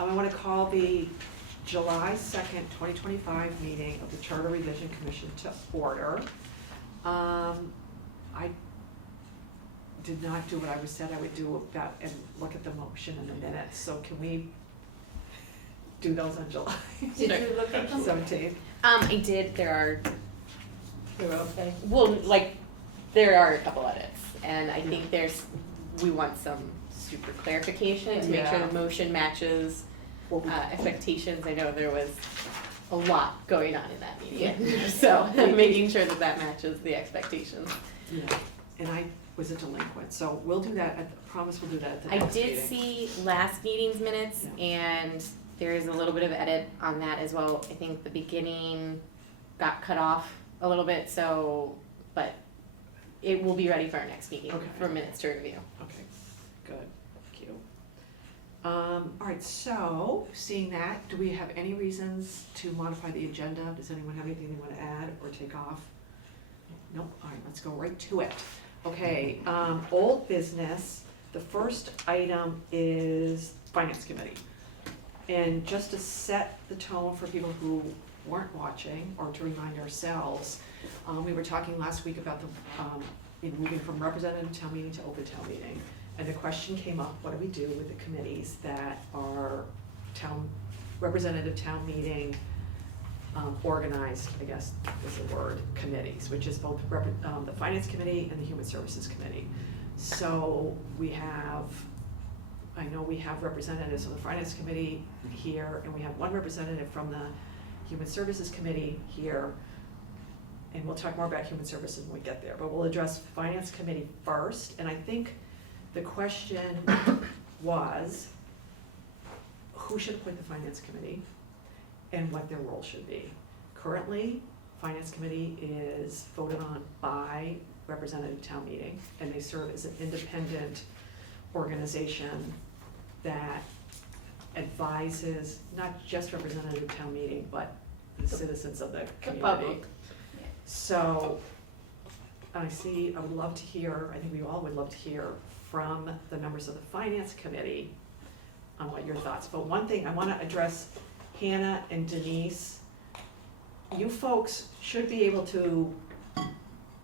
I want to call the July 2nd, 2025 meeting of the Charter Revision Commission to order. I did not do what I was said I would do about and look at the motion in the minutes, so can we do those on July Did you look at them? 17th? I did. They're okay. well, like there are a couple edits, and I think we want some super clarification to make sure Yeah. the motion matches expectations. I know there was a lot going on in that meeting, so making sure that matches the expectations. Yeah, and I was a delinquent, so we'll do that, promise we'll do that at the I next did meeting. see last meeting's minutes, and there is a little bit of edit on that as well. I think the beginning got cut off a little bit, so, but it will be ready for our next meeting Okay. for minutes to review. Okay, good, thank you. All right, so, seeing that, do we have any reasons to modify the agenda? Does anyone have anything they want to add or take off? Nope, all right, let's go right to it. Okay, old business, the first item is Finance Committee. And just to set the tone for people who weren't watching, or to remind ourselves, we were talking last week about the, moving from representative town meeting to open town meeting. And the question came up, what do we do with the committees that are representative town meeting organized, I guess is the word, committees, which is both the Finance Committee and the Human Services Committee. So I know we have representatives of the Finance Committee here, and we have one representative from the Human Services Committee here. And we'll talk more about Human Services when we get there, but we'll address Finance Committee first. And I think the question was, who should appoint the Finance Committee and what their role should be. Currently, Finance Committee is voted on by representative town meeting, and they serve as an independent organization that advises not just representative town meeting, but the citizens of the community. public. So, I would love to hear, I think we all would love to hear from the members of the Finance Committee on what your thoughts. But one thing, I wanna address Hannah and Denise. You folks should be able to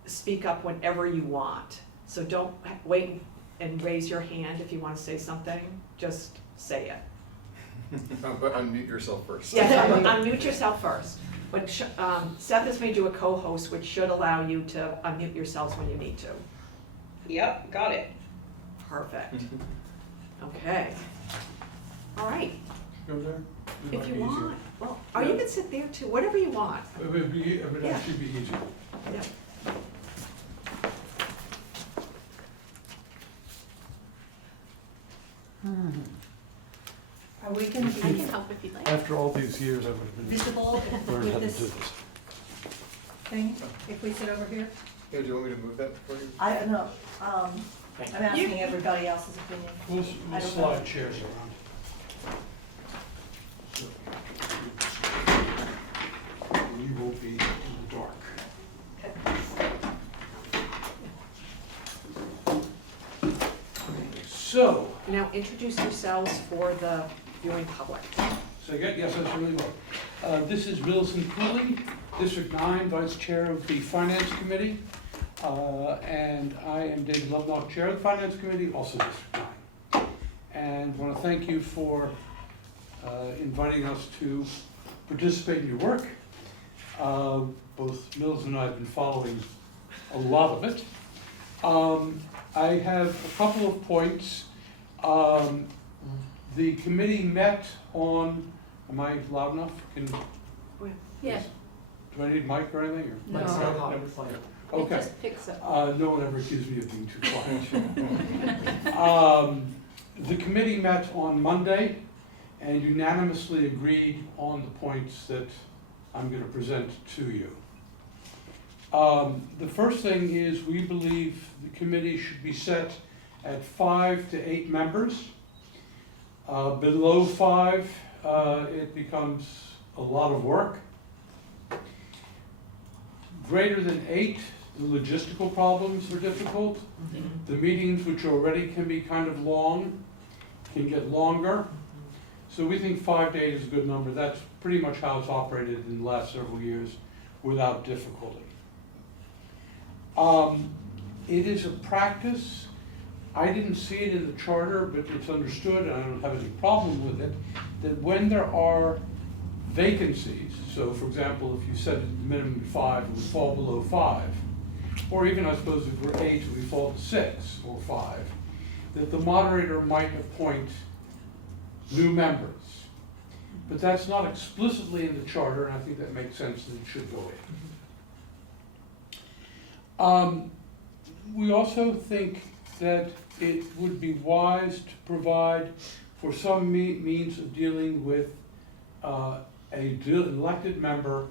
speak up whenever you want. So don't wait and raise your hand if you wanna say something, just say it. But unmute yourself first. Yes, unmute yourself first. But Seth has made you a co-host, which should allow you to unmute yourselves when you need to. Yep, got it. Perfect. Okay. All right, Go there? It if might you be easier. want, well, or you can sit there too, whatever you want. It would Yeah. actually be easier. Yeah. Are we gonna I can be help if you'd like. After all these years, I would have been visible learned how with to do this this. thing, if we sit over here? Yeah, do you want me to move that for you? I don't know, I'm asking everybody else's opinion. We'll I don't slide know. chairs around. We will be in the dark. So, Now introduce yourselves for the viewing public. yes, I certainly will. This is Millicent Cooley, District 9, Vice Chair of the Finance Committee. And I am David Lovelock, Chair of the Finance Committee, also District 9. And want to thank you for inviting us to participate in your work. Both Mills and I have been following a lot of it. I have a couple of points. The committee met on, am I loud enough? Yeah. Do I need a mic or anything? Or? Let's No. go. It Okay. just picks up. No one ever accused me of being too quiet. The committee met on Monday and unanimously agreed on the points that I'm going to present to you. The first thing is we believe the committee should be set at 5 to 8 members. Below 5, it becomes a lot of work. Greater than 8, the logistical problems are difficult. The meetings, which already can be kind of long, can get longer. So we think 5 to 8 is a good number. That's pretty much how it's operated in the last several years without difficulty. It is a practice. I didn't see it in the charter, but it's understood, and I don't have any problem with it, that when there are vacancies, so for example, if you set it minimum 5, it would fall below 5, or even I suppose if we're 8, we fall to 6 or 5, that the moderator might appoint new members. But that's not explicitly in the charter, and I think that makes sense that it should go in. We also think that it would be wise to provide for some means of dealing with an elected member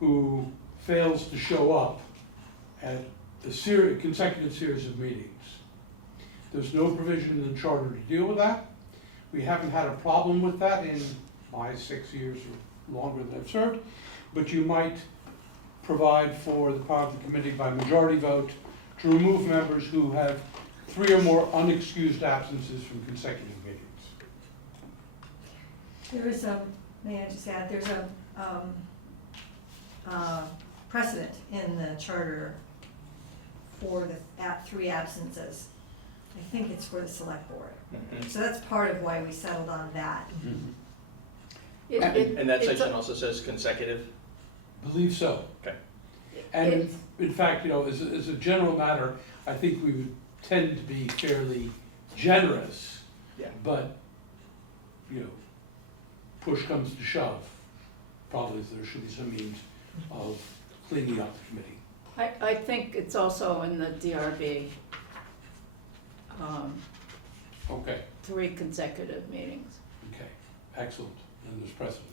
who fails to show up at a consecutive series of meetings. There's no provision in the charter to deal with that. We haven't had a problem with that in my 6 years or longer that I've served, but you might provide for the power of the committee by majority vote to remove members who have 3 or more unexcused absences from consecutive meetings. There is a, may I just add, there's a precedent in the charter for the 3 absences. I think it's for the select board. So that's part of why we settled on that. And that section also says consecutive? Believe so. Okay. And in fact, as a general matter, I think we would tend to be fairly generous. Yeah. But, push comes to shove, probably there should be some means of cleaning up the committee. I think it's also in the DRB, Okay, 3 consecutive meetings. okay, excellent, and there's precedent.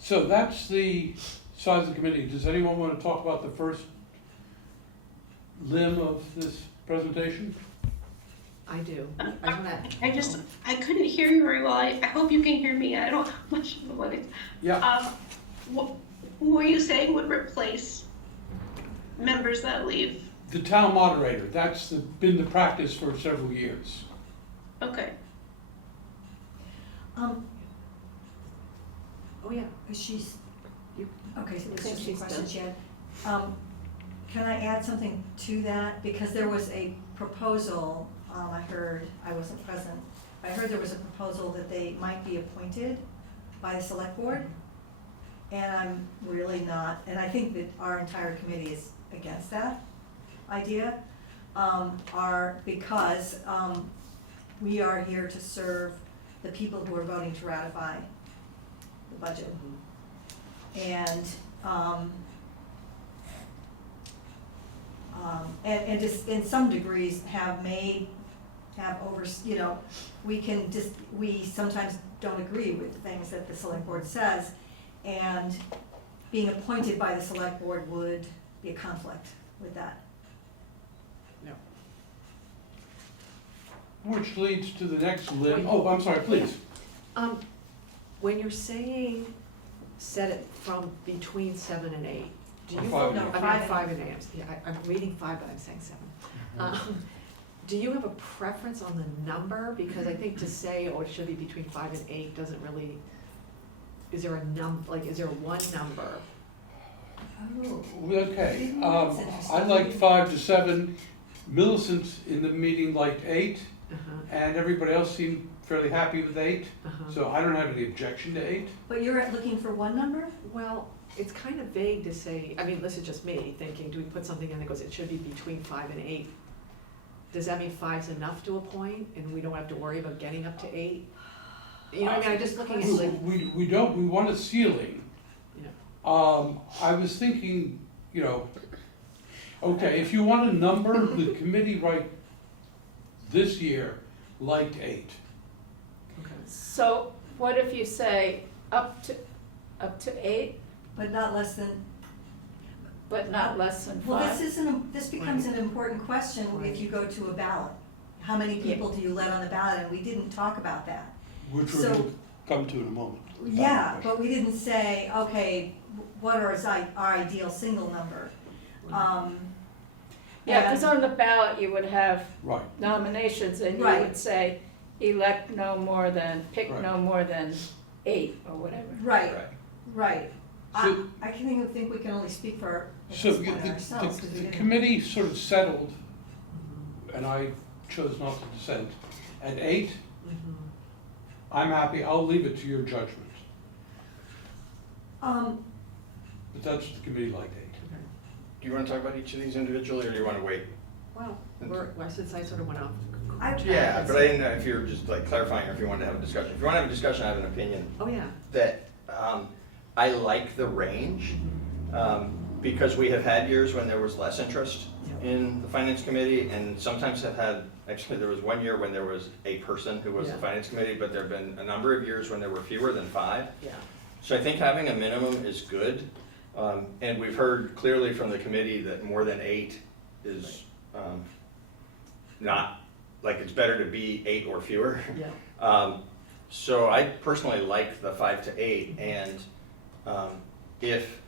So that's the size of the committee. Does anyone want to talk about the first limb of this presentation? I do. I couldn't hear you very well. I hope you can hear me. I don't have much of what it. Yeah. Who were you saying would replace members that leave? The town moderator, that's been the practice for several years. Okay. Oh, yeah. She's, You- okay, so I there's think just she's questions yet. Can I add something to that? Because there was a proposal, I heard, I wasn't present, I heard there was a proposal that they might be appointed by the select board. And I'm really not, and I think that our entire committee is against that idea, because we are here to serve the people who are voting to ratify the budget. And just in some degrees we sometimes don't agree with the things that the select board says, and being appointed by the select board would be a conflict with that. Which leads to the next limb. Oh, I'm sorry, please. When you're saying set it from between 7 and 8, do you? Or 5 and No, 8. I mean 5 and 8. Yeah, I'm reading 5, but I'm saying 7. Do you have a preference on the number? Because I think to say, oh, it should be between 5 and 8 doesn't really. Is there a is there one number? Oh. Okay, That's interesting. I liked 5 to 7. Millicent in the meeting liked 8, and everybody else seemed fairly happy with 8. So I don't have any objection to 8. But you're looking for one number? Well, it's kind of vague to say, I mean, this is just me thinking, do we put something in that goes, it should be between 5 and 8? Does that mean 5's enough to a point and we don't have to worry about getting up to 8? You know what I mean, I'm just looking at like, We don't, we want a ceiling. I was thinking, okay, if you want a number, the committee this year liked 8. So what if you say up to 8, But not less than, but not less than 5? well, this becomes an important question if you go to a ballot. How many people do you let on the ballot? And we didn't talk about that. Which we're So- going to come to in a moment. Yeah, but we didn't say, okay, what is our ideal single number? Yeah, because and- on the ballot you would have Right. nominations and you Right. would say, elect no more than, pick Right. no more than 8 or whatever. Right, Right. right. So- I can even think we can only speak for, at So this point ourselves, because we the didn't. committee sort of settled, and I chose not to dissent, at 8. Mhm. I'm happy, I'll leave it to your judgment, Um, but that's the committee liked 8. Okay. Do you want to talk about each of these individually, or do you want to wait? Well, since I sort of went off. Yeah, but I didn't know if you were just like clarifying or if you wanted to have a discussion. If you want to have a discussion, I have an opinion Oh, yeah. that I like the range because we have had years when there was less interest Yeah. in the finance committee, and sometimes have had, actually there was one year when there was a person who was the Yeah. finance committee, but there have been a number of years when there were fewer than 5. Yeah. So I think having a minimum is good, and we've heard clearly from the committee that more than 8 is not, like, it's better to be 8 or fewer. Yeah. So I personally like the 5 to 8, and if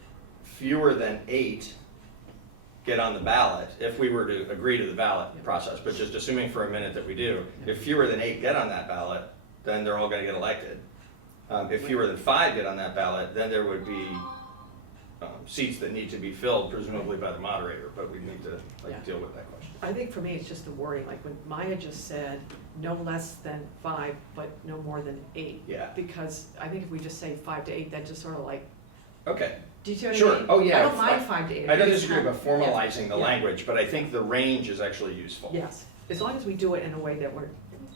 fewer than 8 get on the ballot, if we were to agree to the ballot Yeah. process, but just assuming for a minute that we do, Yeah. if fewer than 8 get on that ballot, then they're all gonna get elected. If fewer than 5 get on that ballot, then there would be seats that need to be filled, presumably by the moderator, but we need to Yeah. deal with that question. I think for me, it's just the wording, like when Maya just said, no less than 5, but no more than 8. Yeah. Because I think if we just say 5 to 8, that just sort of like, Okay. do you see what I Sure. mean? Oh, yeah. I don't mind 5 to 8. I don't think disagree it's about formalizing the Yeah. language, but I think the range is actually useful. Yes, as long as we do it in a way that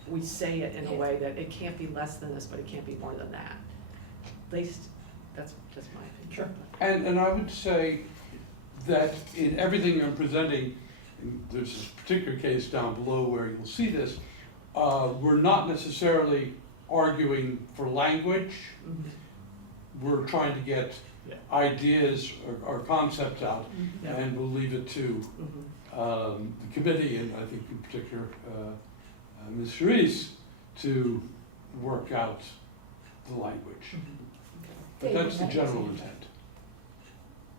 we say it in a Yeah. way that it can't be less than this, but it can't be more than that. At least, that's just my opinion. Sure. And I would say that in everything I'm presenting, and there's this particular case down below where you'll see this, we're not necessarily arguing for language. Mhm. We're trying to get Yeah. ideas or concepts out, Yeah. and we'll leave it to Mhm. the committee, and I think in particular, Ms. Reese, to work out the language. But David that's the had his general hand up. intent.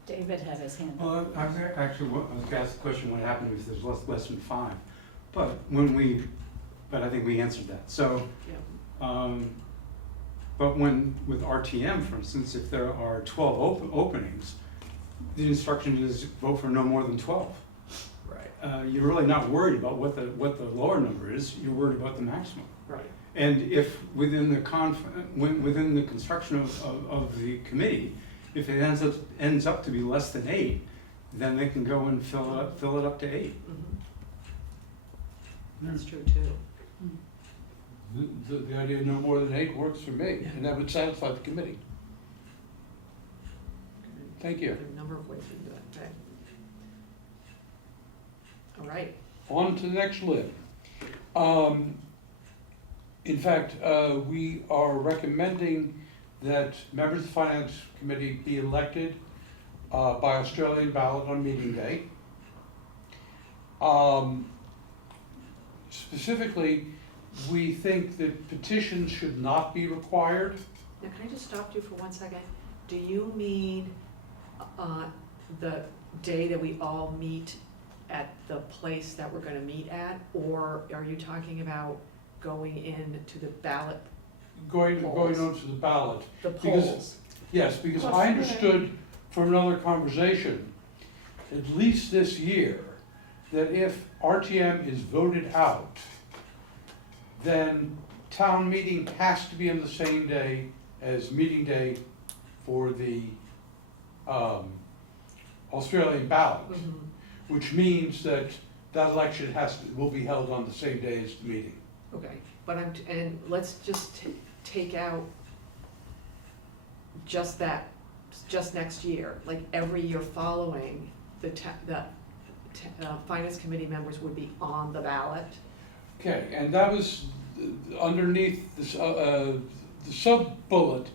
David had his hand up. Well, I was actually, I was gonna ask the question, what happened if there's less than 5? But I think we answered that. So, Yeah. but with RTM, for instance, if there are 12 openings, the instruction is vote for no more than 12. Right. You're really not worried about what the lower number is, you're worried about the maximum. Right. And if within the construction of the committee, if it ends up to be less than 8, then they can go and fill it up to 8. Mhm. That's true too. The idea of no more than 8 works for me, and that would satisfy the committee. Thank you. There are a number of ways we can do it, okay. All right. On to the next lib. In fact, we are recommending that members of the Finance Committee be elected by Australian ballot on meeting day. Specifically, we think that petitions should not be required. Now, can I just stop you for 1 second? Do you mean the day that we all meet at the place that we're gonna meet at? Or are you talking about going in to the ballot, Going Polls. on to the ballot. the Because- polls? Yes, because What's I the- understood from another conversation, at least this year, that if RTM is voted out, then town meeting has to be on the same day as meeting day for the Australian ballot, Mhm. which means that that election will be held on the same day as the meeting. Okay, but and let's just take out just next year, like every year following, the finance committee members would be on the ballot. Okay, and that was underneath the sub-bullet.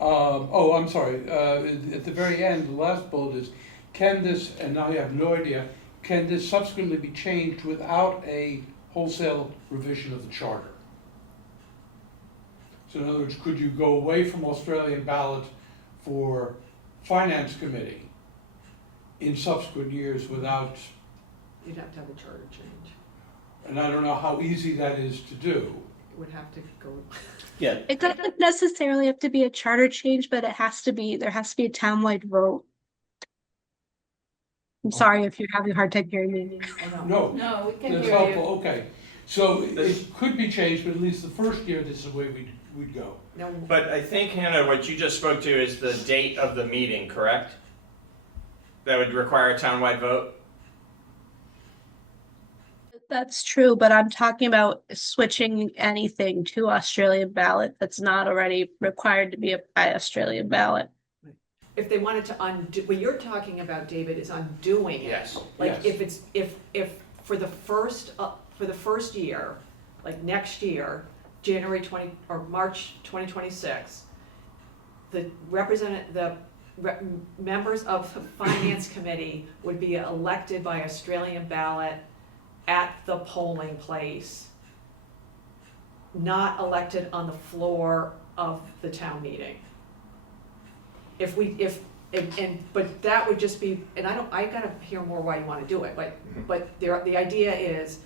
I'm sorry, at the very end, the last bullet is, can this, and I have no idea, can this subsequently be changed without a wholesale revision of the charter? So in other words, could you go away from Australian ballot for finance committee in subsequent years without, You'd have to have a charter change. and I don't know how easy that is to do. would have to go. Yeah, It doesn't necessarily have to be a charter change, but there has to be a townwide vote. I'm sorry if you're having a hard time hearing me. Oh, No, No, we can that's hear helpful, you. okay. So it could be changed, but at least the first year, this is the way we'd go. No, But I think, Hannah, what you just spoke to is the date of the meeting, correct? That would require a townwide vote? That's true, but I'm talking about switching anything to Australian ballot that's not already required to be by Australian ballot. if they wanted to undo, what you're talking about, David, is undoing it. Yes. Like Yes. if it's, if for the first year, like next year, January 20, or March 2026, the members of the finance committee would be elected by Australian ballot at the polling place, not elected on the floor of the town meeting. But that would just be, and I gotta hear more why you wanna do it, but the idea is,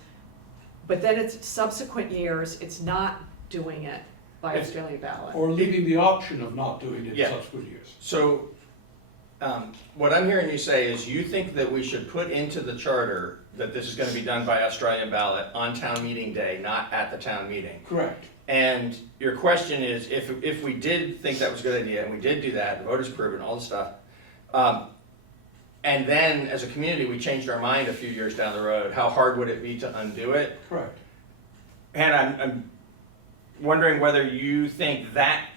but then it's subsequent years, it's not doing it by If- Australian ballot. Or leaving the option of not doing it in Yeah. subsequent years. So, what I'm hearing you say is you think that we should put into the charter that this is gonna be done by Australian ballot on town meeting day, not at the town meeting. Correct. And your question is, if we did think that was a good idea, and we did do that, the voters approved and all this stuff, and then as a community, we changed our mind a few years down the road, how hard would it be to undo it? Correct. And I'm wondering whether you think that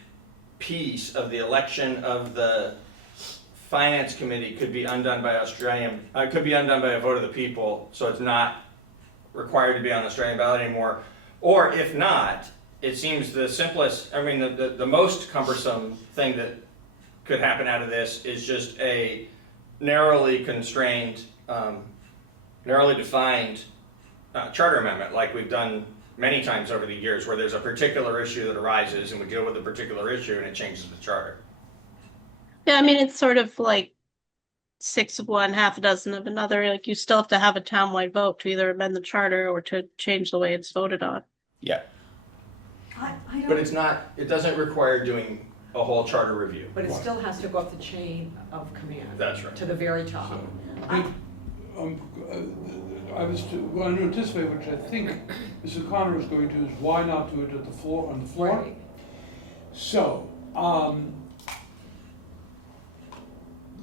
piece of the election of the finance committee could be undone by could be undone by a vote of the people, so it's not required to be on the Australian ballot anymore. Or if not, it seems the simplest, I mean, the most cumbersome thing that could happen out of this is just a narrowly constrained, narrowly defined charter amendment, like we've done many times over the years, where there's a particular issue that arises and we deal with a particular issue and it changes the charter. Yeah, I mean, it's sort of like 6 of one, half a dozen of another. Like you still have to have a townwide vote to either amend the charter or to change the way it's voted on. Yeah. I But don't, it's not, it doesn't require doing a whole charter review. But it Right. still has to go up the chain of command. That's right. To the very top. I was going to anticipate, which I think Mr. O'Connor was going to, is why not do it at the floor, on the floor? Right. So,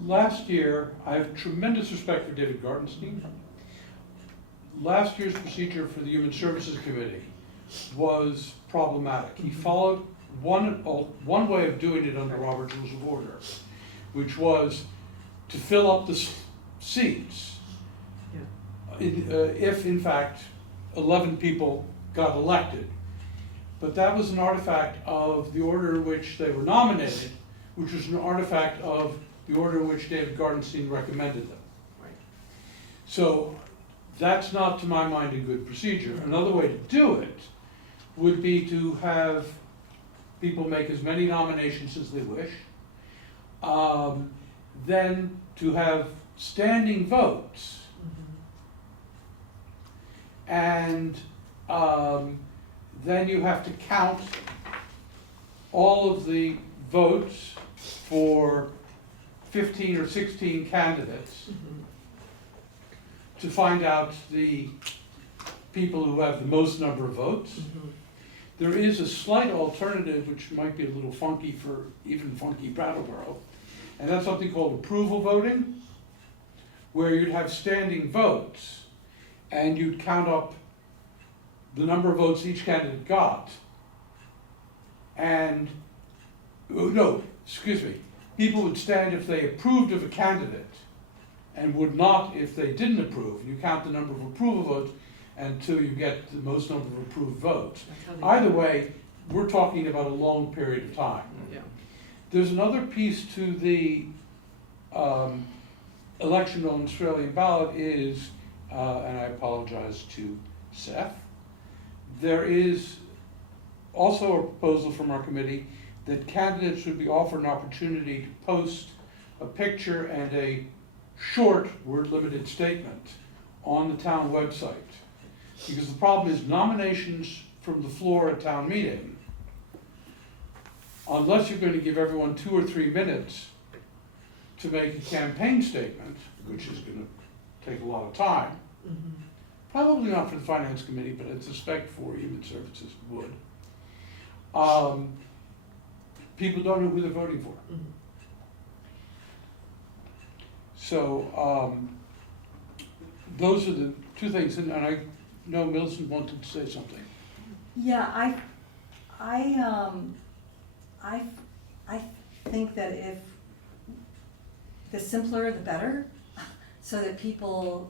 last year, I have tremendous respect for David Gartenstein. Last year's procedure for the Human Services Committee was problematic. He followed one way of doing it under Robert's Rules of Order, which was to fill up the seats. If in fact 11 people got elected. But that was an artifact of the order in which they were nominated, which was an artifact of the order in which David Gartenstein recommended them. Right. So that's not, to my mind, a good procedure. Another way to do it would be to have people make as many nominations as they wish. Then to have standing votes. And then you have to count all of the votes for 15 or 16 candidates to find out the people who have the most number of votes. There is a slight alternative, which might be a little funky for even funky Brattleboro, and that's something called approval voting, where you'd have standing votes, and you'd count up the number of votes each candidate got. And, no, excuse me, people would stand if they approved of a candidate and would not if they didn't approve. You count the number of approval votes until you get the most number of approved votes. That's how they Either do it. way, we're talking about a long period of time. Yeah. There's another piece to the election on Australian ballot is, and I apologize to Seth, there is also a proposal from our committee that candidates should be offered an opportunity to post a picture and a short word-limited statement on the town website. Because the problem is nominations from the floor at town meeting, unless you're gonna give everyone 2 or 3 minutes to make a campaign statement, which is gonna take a lot of time, Mhm. probably not for the finance committee, but I suspect for human services would. People don't know who they're voting for. Mhm. So, those are the two things, and I know Millicent wanted to say something. Yeah, I think that if, the simpler the better, so that people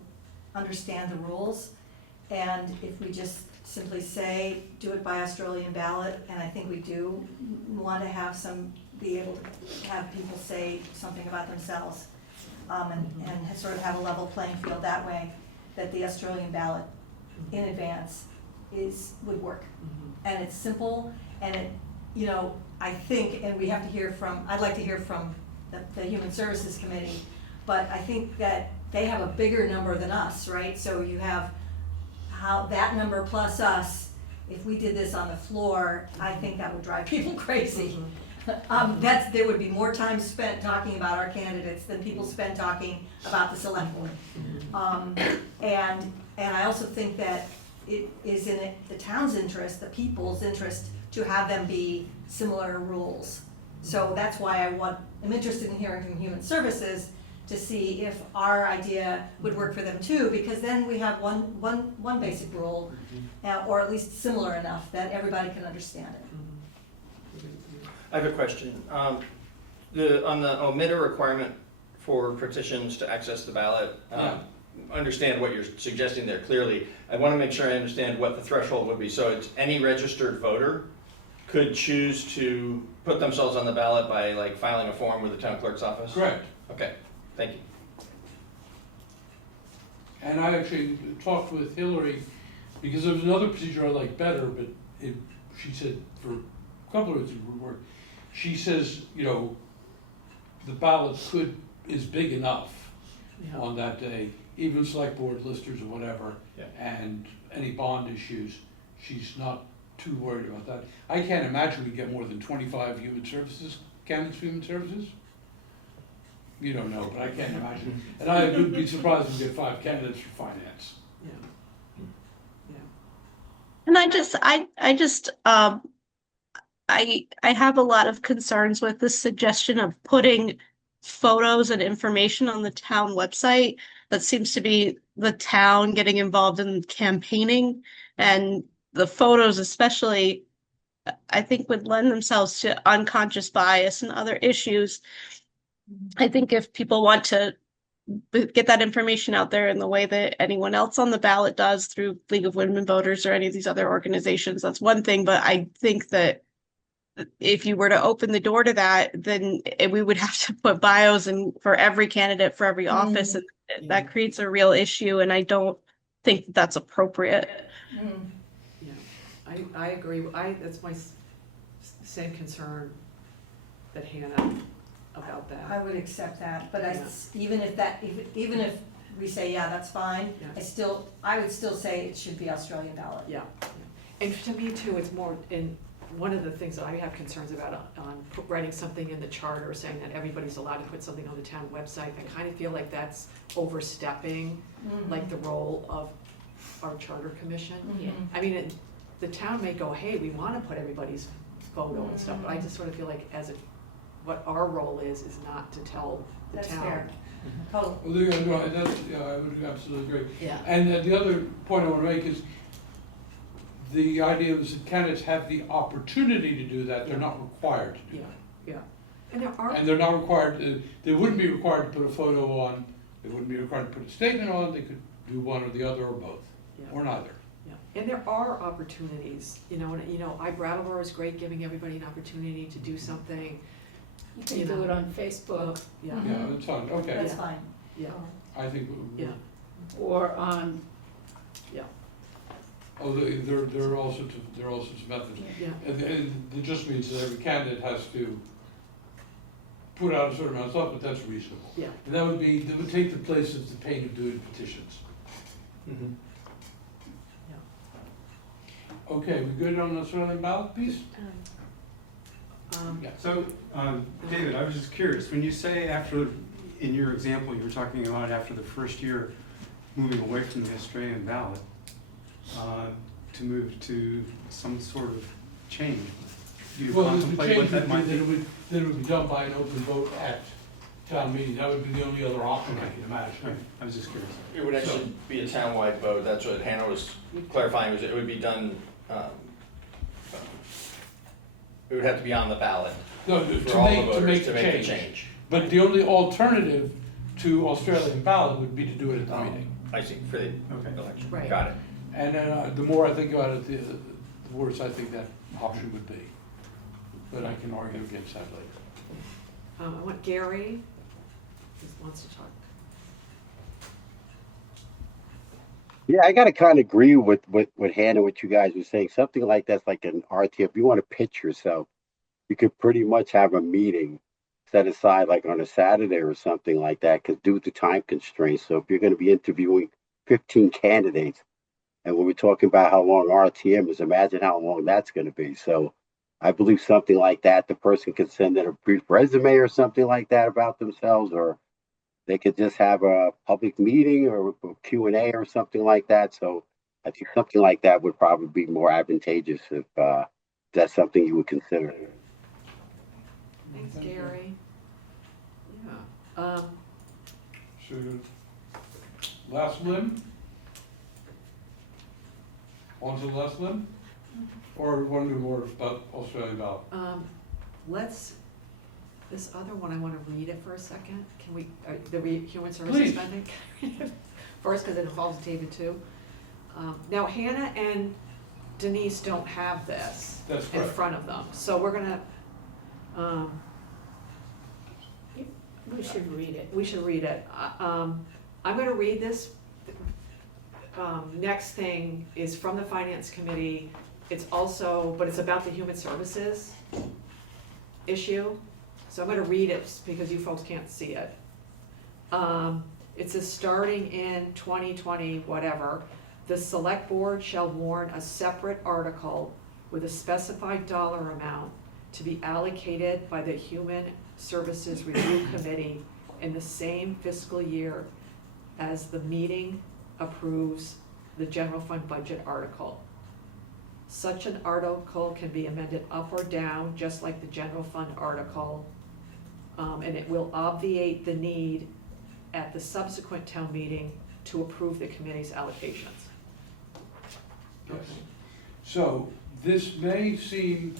understand the rules. And if we just simply say, do it by Australian ballot, and I think we do want to have be able to have people say something about themselves, and sort of have a level playing field that way, that the Australian ballot in advance would work. Mhm. And it's simple, and it, I think, and we have to hear from, I'd like to hear from the Human Services Committee, but I think that they have a bigger number than us, right? So you have that number plus us, if we did this on the floor, I think that would drive people crazy. There would be more time spent talking about our candidates than people spend talking about the select board. And I also think that it is in the town's interest, the people's interest, to have them be similar rules. So that's why I'm interested in hearing from Human Services to see if our idea would work for them too, because then we have one basic rule, or at least similar enough that everybody can understand it. I have a question. On the omitter requirement for petitions to access the ballot, Yeah. understand what you're suggesting there clearly. I want to make sure I understand what the threshold would be. So it's any registered voter could choose to put themselves on the ballot by like filing a form with the town clerk's office? Correct. Okay, thank you. And I actually talked with Hillary, because there was another procedure I like better, but she said for a couple of reasons it would work. She says, the ballot is big enough Yeah. on that day, even select board listers or whatever, Yeah. and any bond issues, she's not too worried about that. I can't imagine we get more than 25 human services, candidates for human services. You don't know, but I can't imagine. And I would be surprised if we get 5 candidates for finance. Yeah. Yeah. And I have a lot of concerns with this suggestion of putting photos and information on the town website. That seems to be the town getting involved in campaigning, and the photos especially, I think, would lend themselves to unconscious bias and other issues. I think if people want to get that information out there in the way that anyone else on the ballot does through League of Women Voters or any of these other organizations, that's one thing. But I think that if you were to open the door to that, then we would have to put bios in for every candidate for every office, and that creates a real issue. And I don't think that that's appropriate. Yeah, I agree. That's my same concern that Hannah about that. I would accept that, but Yeah. even if we say, yeah, that's fine, Yeah. I would still say it should be Australian ballot. Yeah, and to me too, it's more, in one of the things that I have concerns about on writing something in the charter, saying that everybody's allowed to put something on the town website, I kind of feel like that's overstepping, like the role of our charter commission. Mhm. I mean, the town may go, hey, we wanna put everybody's photo and stuff, but I just sort of feel like what our role is not to tell the That's town. fair. Totally. Well, I would absolutely agree. Yeah. And the other point I want to make is the idea is that candidates have the opportunity to do that, they're not required to do Yeah, that. yeah, and there are. And they're not required, they wouldn't be required to put a photo on, they wouldn't be required to put a statement on, they could do one or the other or both, Yeah. or neither. Yeah, and there are opportunities, Brattleboro is great, giving everybody an opportunity to do something. You can do it on Facebook Yeah, Mhm. Yeah, that's fine, okay. That's Yeah. fine. yeah, I think, yeah, or on, oh, there are all sorts of methods. yeah, And it just means that every candidate has to put out a certain amount of stuff, but that's reasonable. yeah. And that would take the place of the pain of doing petitions. Okay, we good on the Australian ballot piece? Yeah. So, David, I was just curious, when you say after, in your example, you were talking about after the first year, moving away from the Australian ballot, to move to some sort of change, do you Well, the contemplate change what would that be might that be? it would be done by an open vote at town meeting. That would be the only other option I can Right, imagine. I was just curious. It would actually be a townwide vote, that's what Hannah was clarifying, was it would be done, it would have to be on the ballot No, for all the to voters make to the make the change. change. But the only alternative to Australian ballot would be to do it at the meeting. I see, for the Okay. election, Right. got it. And then the more I think about it, the worse I think that option would be. But I can argue against that later. I want Gary, who wants to talk. Yeah, I gotta kind of agree with Hannah, what you guys were saying. Something like that's like an RT. If you want to pitch yourself, you could pretty much have a meeting set aside like on a Saturday or something like that, because due to time constraints. So if you're going to be interviewing 15 candidates, and when we're talking about how long RTM is, imagine how long that's going to be. So I believe something like that, the person could send in a brief resume or something like that about themselves, or they could just have a public meeting or a Q&A or something like that. So I think something like that would probably be more advantageous if that's something you would consider. Thanks, Gary. Yeah. So, last limb? On to the last limb? Or want to do more about Australian ballot? Let's, this other one, I want to read it for a second. Can we, human services Please. spending? First, because it involves David too. Now Hannah and Denise don't have this That's in correct. front of them, so we're gonna, We should read it. we should read it. I'm gonna read this. Next thing is from the finance committee. It's also, but it's about the human services issue. So I'm gonna read it because you folks can't see it. It says, starting in 2020, whatever, the select board shall warn a separate article with a specified dollar amount to be allocated by the Human Services Review Committee in the same fiscal year as the meeting approves the general fund budget article. Such an article can be amended up or down, just like the general fund article, and it will obviate the need at the subsequent town meeting to approve the committee's allocations. Yes. So this may seem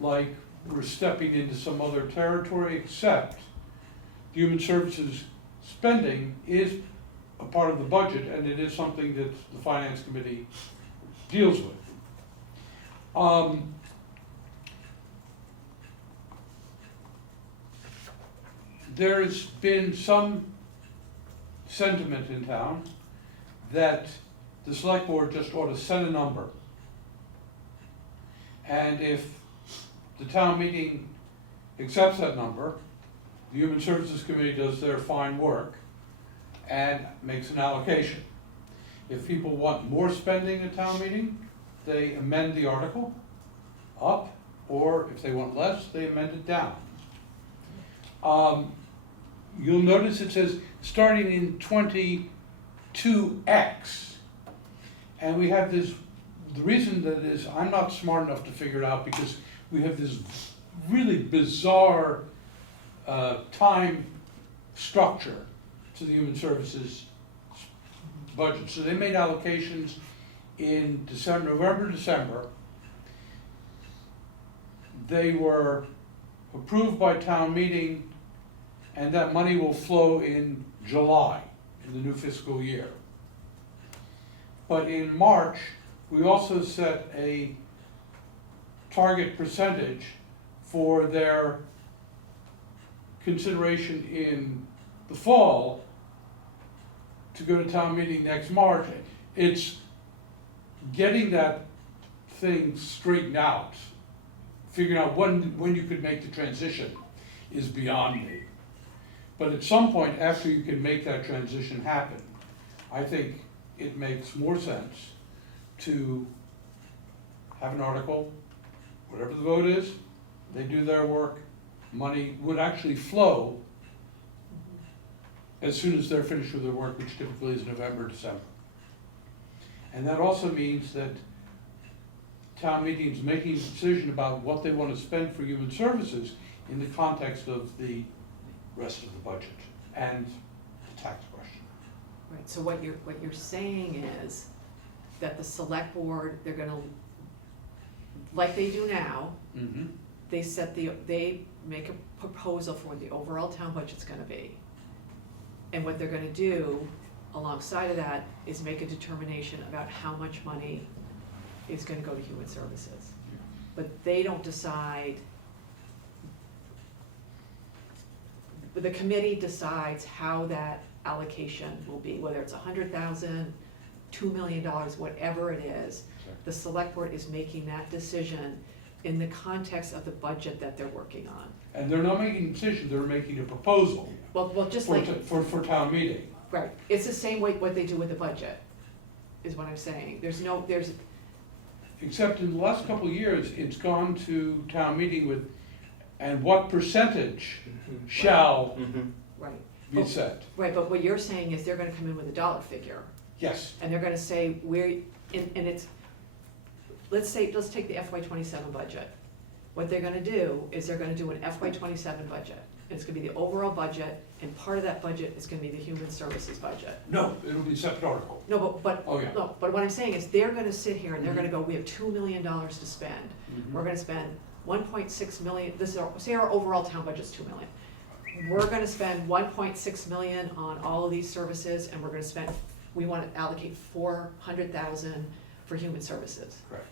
like we're stepping into some other territory, except human services spending is a part of the budget, and it is something that the finance committee deals with. There's been some sentiment in town that the select board just ought to set a number. And if the town meeting accepts that number, the Human Services Committee does their fine work and makes an allocation. If people want more spending at town meeting, they amend the article up, or if they want less, they amend it down. You'll notice it says starting in 22X. And we have this, the reason that is, I'm not smart enough to figure it out because we have this really bizarre time structure to the human services budget. So they made allocations in December, November, December. They were approved by town meeting, and that money will flow in July, in the new fiscal year. But in March, we also set a target percentage for their consideration in the fall to go to town meeting next March. It's getting that thing straightened out, figuring out when you could make the transition is beyond me. But at some point after you can make that transition happen, I think it makes more sense to have an article, whatever the vote is, they do their work, money would actually flow as soon as they're finished with their work, which typically is November, December. And that also means that town meetings making a decision about what they want to spend for human services in the context of the rest of the budget and the tax question. Right, so what you're saying is that the select board, they're gonna, like they do now, Mm-hmm. they make a proposal for what the overall town budget's gonna be. And what they're gonna do alongside of that is make a determination about how much money is gonna go to human services. But they don't decide, the committee decides how that allocation will be, whether it's $100,000, $2 million, whatever it is. The select board is making that decision in the context of the budget that they're working on. And they're not making a decision, they're making a proposal Well, just for, like, for town meeting. right, it's the same way what they do with the budget, is what I'm saying. There's, Except in the last couple of years, it's gone to town meeting with, and what percentage shall right, be set. right, but what you're saying is they're gonna come in with a dollar figure, Yes, and they're gonna say, and it's, let's take the FY '27 budget. What they're gonna do is they're gonna do an FY '27 budget. It's gonna be the overall budget, and part of that budget is gonna be the human services budget. no, it'll be a separate article. No, but, Oh, yeah. no, but what I'm saying is, they're gonna sit here and they're gonna go, we have $2 million to spend. Mhm. We're gonna spend 1.6 million, this is say our overall town budget's 2 million. We're gonna spend 1.6 million on all of these services, and we wanna allocate 400,000 for human services. Correct.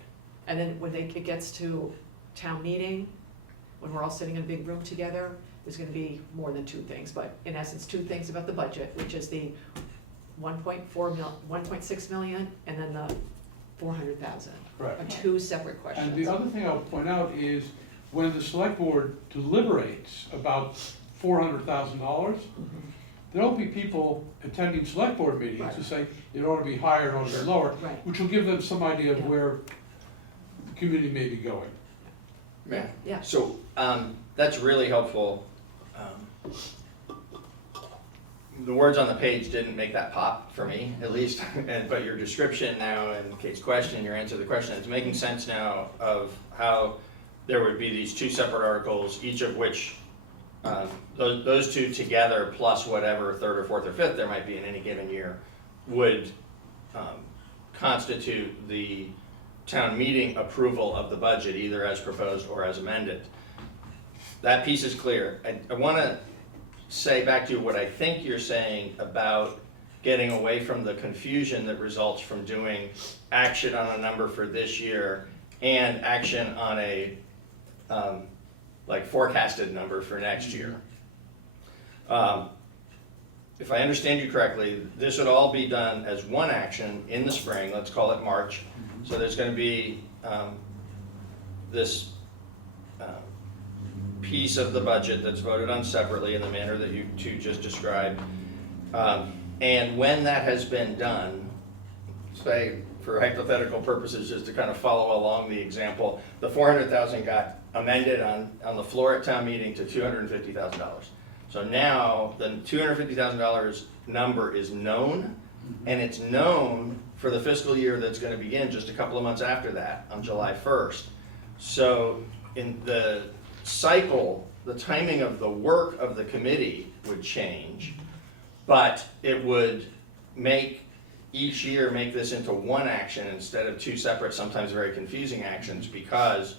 And then when it gets to town meeting, when we're all sitting in a big room together, there's gonna be more than two things, but in essence, two things about the budget, which is the 1.6 million, and then the 400,000. Correct. Are two separate questions. And the other thing I'll point out is, when the select board deliberates about $400,000, there'll be people attending select board meetings who Right. say it ought to be higher, it ought to be lower, Right. which will give them some idea of Yeah. where the community may be going. Yeah, So, that's really helpful. The words on the page didn't make that pop for me, at least, but your description now and Kate's question, your answer to the question, it's making sense now of how there would be these two separate articles, each of which, those two together plus whatever third or fourth or fifth there might be in any given year would constitute the town meeting approval of the budget, either as proposed or as amended. That piece is clear. I want to say back to you what I think you're saying about getting away from the confusion that results from doing action on a number for this year and action on a like forecasted number for next year. If I understand you correctly, this would all be done as one action in the spring, let's call it March. So there's going to be this piece of the budget that's voted on separately in the manner that you two just described. And when that has been done, say for hypothetical purposes, just to kind of follow along the example, the 400,000 got amended on the floor at town meeting to $250,000. So now the $250,000 number is known, and it's known for the fiscal year that's going to begin just a couple of months after that, on July 1st. So in the cycle, the timing of the work of the committee would change, but it would make each year make this into one action instead of two separate, sometimes very confusing actions, because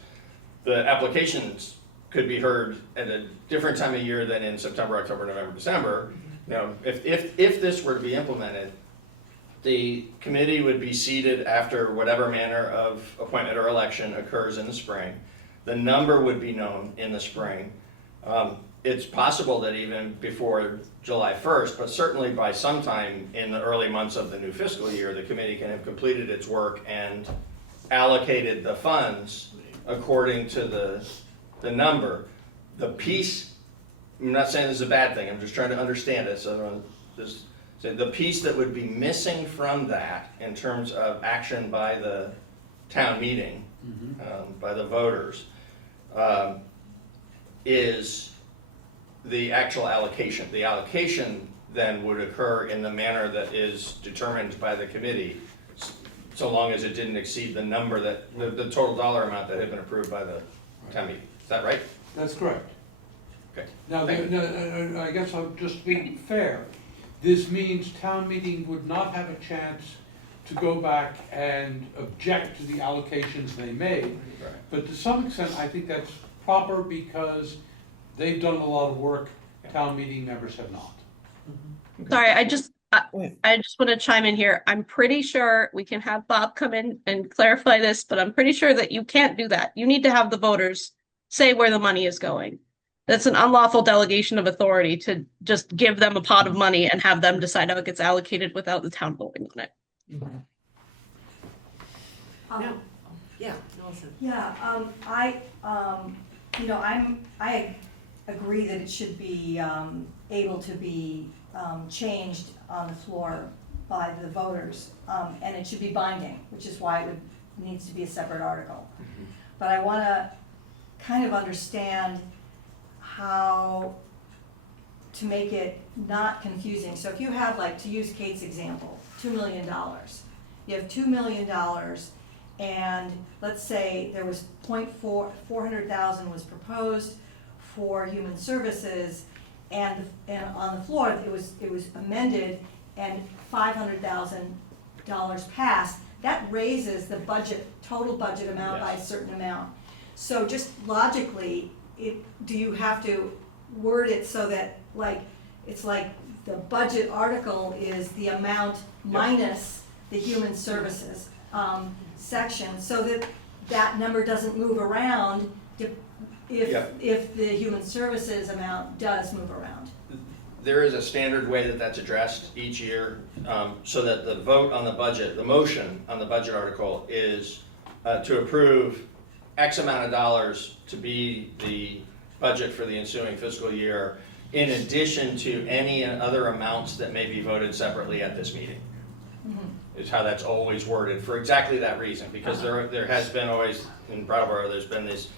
the applications could be heard at a different time of year than in September, October, November, December. You know, if this were to be implemented, the committee would be seated after whatever manner of appointment or election occurs in the spring. The number would be known in the spring. It's possible that even before July 1st, but certainly by sometime in the early months of the new fiscal year, the committee can have completed its work and allocated the funds according to the number. The piece, I'm not saying this is a bad thing, I'm just trying to understand it. So the piece that would be missing from that in terms of action by the town meeting by the voters, is the actual allocation. The allocation then would occur in the manner that is determined by the committee, so long as it didn't exceed the number that, the total dollar amount that had been approved by the town meeting. Is that right? That's correct. Okay. Now, Thank I guess I'll just be fair. This means town meeting would not have a chance to go back and object to the allocations they made. Right. But to some extent, I think that's proper because they've done a lot of work, town meeting members have not. Sorry, I just want to chime in here. I'm pretty sure we can have Bob come in and clarify this, but I'm pretty sure that you can't do that. You need to have the voters say where the money is going. That's an unlawful delegation of authority to just give them a pot of money and have them decide how it gets allocated without the town voting on it. No, yeah, Nelson. Yeah, I agree that it should be, able to be, changed on the floor by the voters. And it should be binding, which is why it needs to be a separate article. But I wanna kind of understand how to make it not confusing. So if you have, like, to use Kate's example, $2 million. You have $2 million, and let's say there was 400,000 was proposed for human services, and on the floor, it was amended, and $500,000 passed. That raises the total budget amount by a certain amount. So just logically, do you have to word it so that, like, it's like the budget article is the amount minus the human services section, so that that number doesn't move around if the human services amount does move around? There is a standard way that that's addressed each year, so that the vote on the budget, the motion on the budget article is to approve X amount of dollars to be the budget for the ensuing fiscal year, in addition to any and other amounts that may be voted separately at this meeting. Is how that's always worded, for exactly that reason, because there has been always, in Brattleboro, there's been these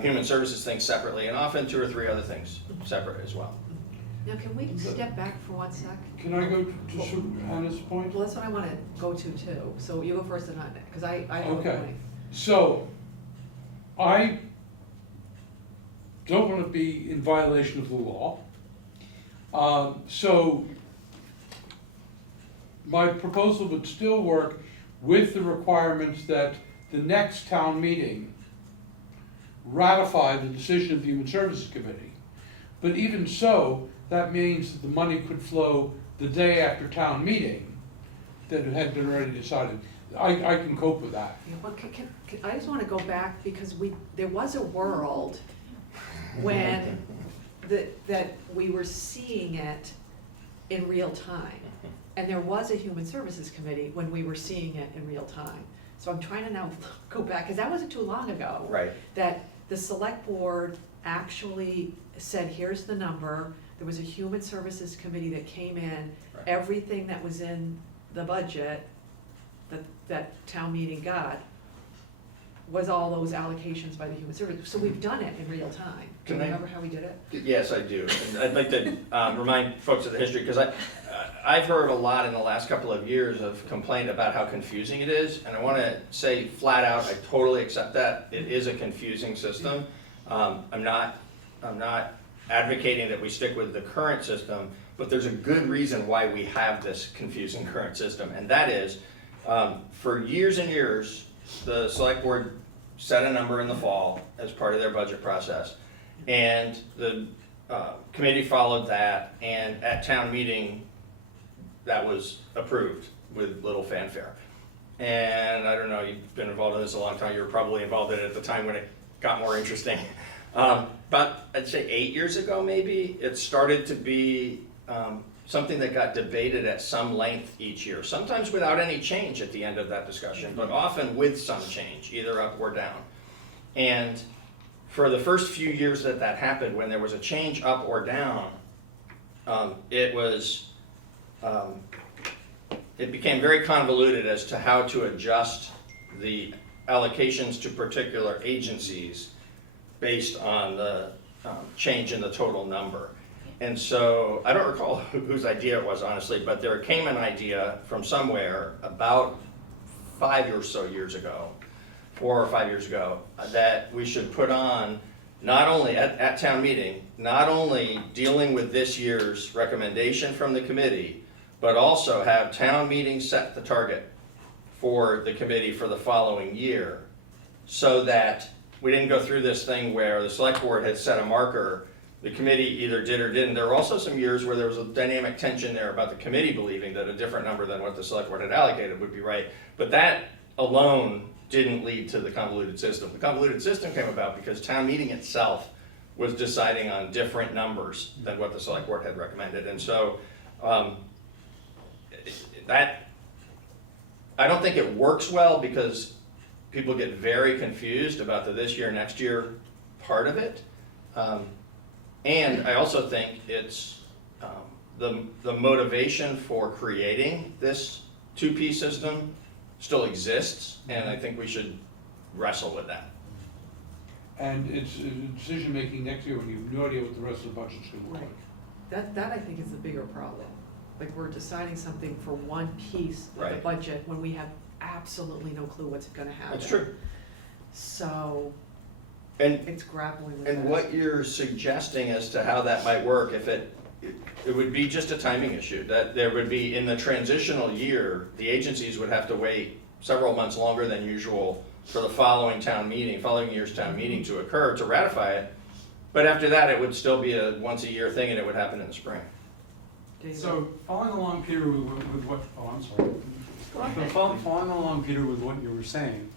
human services things separately, and often 2 or 3 other things separate as well. Now, can we step back for 1 sec? Can I go to Hannah's point? Well, that's what I want to go to too. So you go first and because I have a Okay. point. So, I don't want to be in violation of the law. So, my proposal would still work with the requirements that the next town meeting ratify the decision of the Human Services Committee. But even so, that means that the money could flow the day after town meeting that it had been already decided. I can cope with that. Yeah, but I just want to go back because there was a world when that we were seeing it in real time. And there was a Human Services Committee when we were seeing it in real time. So I'm trying to now go back, because that wasn't too long ago. Right. That the select board actually said, here's the number. There was a Human Services Committee that came in. Right. Everything that was in the budget that town meeting got was all those allocations by the Human Services. So we've done it in real time. Do you Can I- remember how we did it? Yes, I do. And I'd like to remind folks of the history, because I've heard a lot in the last couple of years of complaint about how confusing it is, and I want to say flat out, I totally accept that. It is a confusing system. I'm not advocating that we stick with the current system, but there's a good reason why we have this confusing current system, and that is, for years and years, the select board set a number in the fall as part of their budget process, and the committee followed that, and at town meeting, that was approved with little fanfare. And I don't know, you've been involved in this a long time, you were probably involved in it at the time when it got more interesting. But I'd say 8 years ago maybe, it started to be something that got debated at some length each year, sometimes without any change at the end of that discussion, but often with some change, either up or down. And for the first few years that happened, when there was a change up or down, it became very convoluted as to how to adjust the allocations to particular agencies based on the change in the total number. And so, I don't recall whose idea it was honestly, but there came an idea from somewhere about 5 or so years ago, 4 or 5 years ago, that we should put on, not only at town meeting, not only dealing with this year's recommendation from the committee, but also have town meeting set the target for the committee for the following year, so that we didn't go through this thing where the select board had set a marker, the committee either did or didn't. There were also some years where there was a dynamic tension there about the committee believing that a different number than what the select board had allocated would be right. But that alone didn't lead to the convoluted system. The convoluted system came about because town meeting itself was deciding on different numbers than what the select board had recommended. And so that, I don't think it works well because people get very confused about the this year, next year part of it. And I also think it's the motivation for creating this two-piece system still exists, and I think we should wrestle with that. And it's decision-making next year when you have no idea what the rest of the budget's gonna look like. That I think is the bigger problem. Like, we're deciding something for one piece of the Right. budget when we have absolutely no clue what's gonna happen. That's true. So, And it's grappling with that. And what you're suggesting as to how that might work, if it would be just a timing issue, that there would be, in the transitional year, the agencies would have to wait several months longer than usual for the following year's town meeting to occur, to ratify it. But after that, it would still be a once-a-year thing, and it would happen in the spring. David? So following along, Peter, with what, oh, I'm sorry. Go ahead. So following along, Peter, with what you were saying,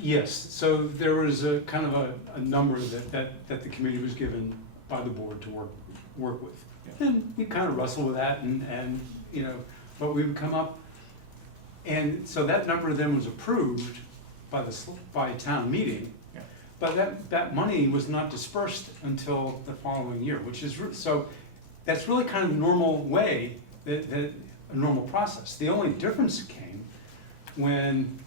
yes, so there was a kind of a number that the committee was given by the board to work with. And we kind of wrestled with that and you know, but we would come up, and so that number then was approved by town meeting. But that money was not dispersed until the following year, which is, so that's really kind of the normal way, that a normal process. The only difference came when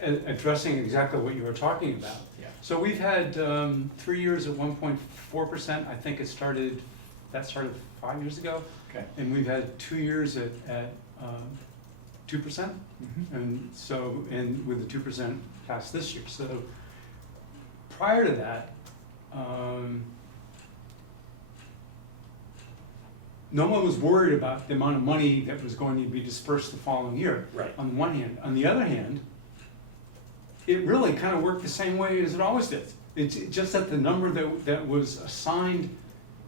addressing exactly what you were talking about. Yeah. So we've had 3 years at 1.4%. I think that started 5 years ago. Okay. And we've had 2 years at 2%. And so, and with the 2% passed this year. So prior to that, no one was worried about the amount of money that was going to be dispersed the following year. Right. On one hand. On the other hand, it really kind of worked the same way as it always did. It's just that the number that was assigned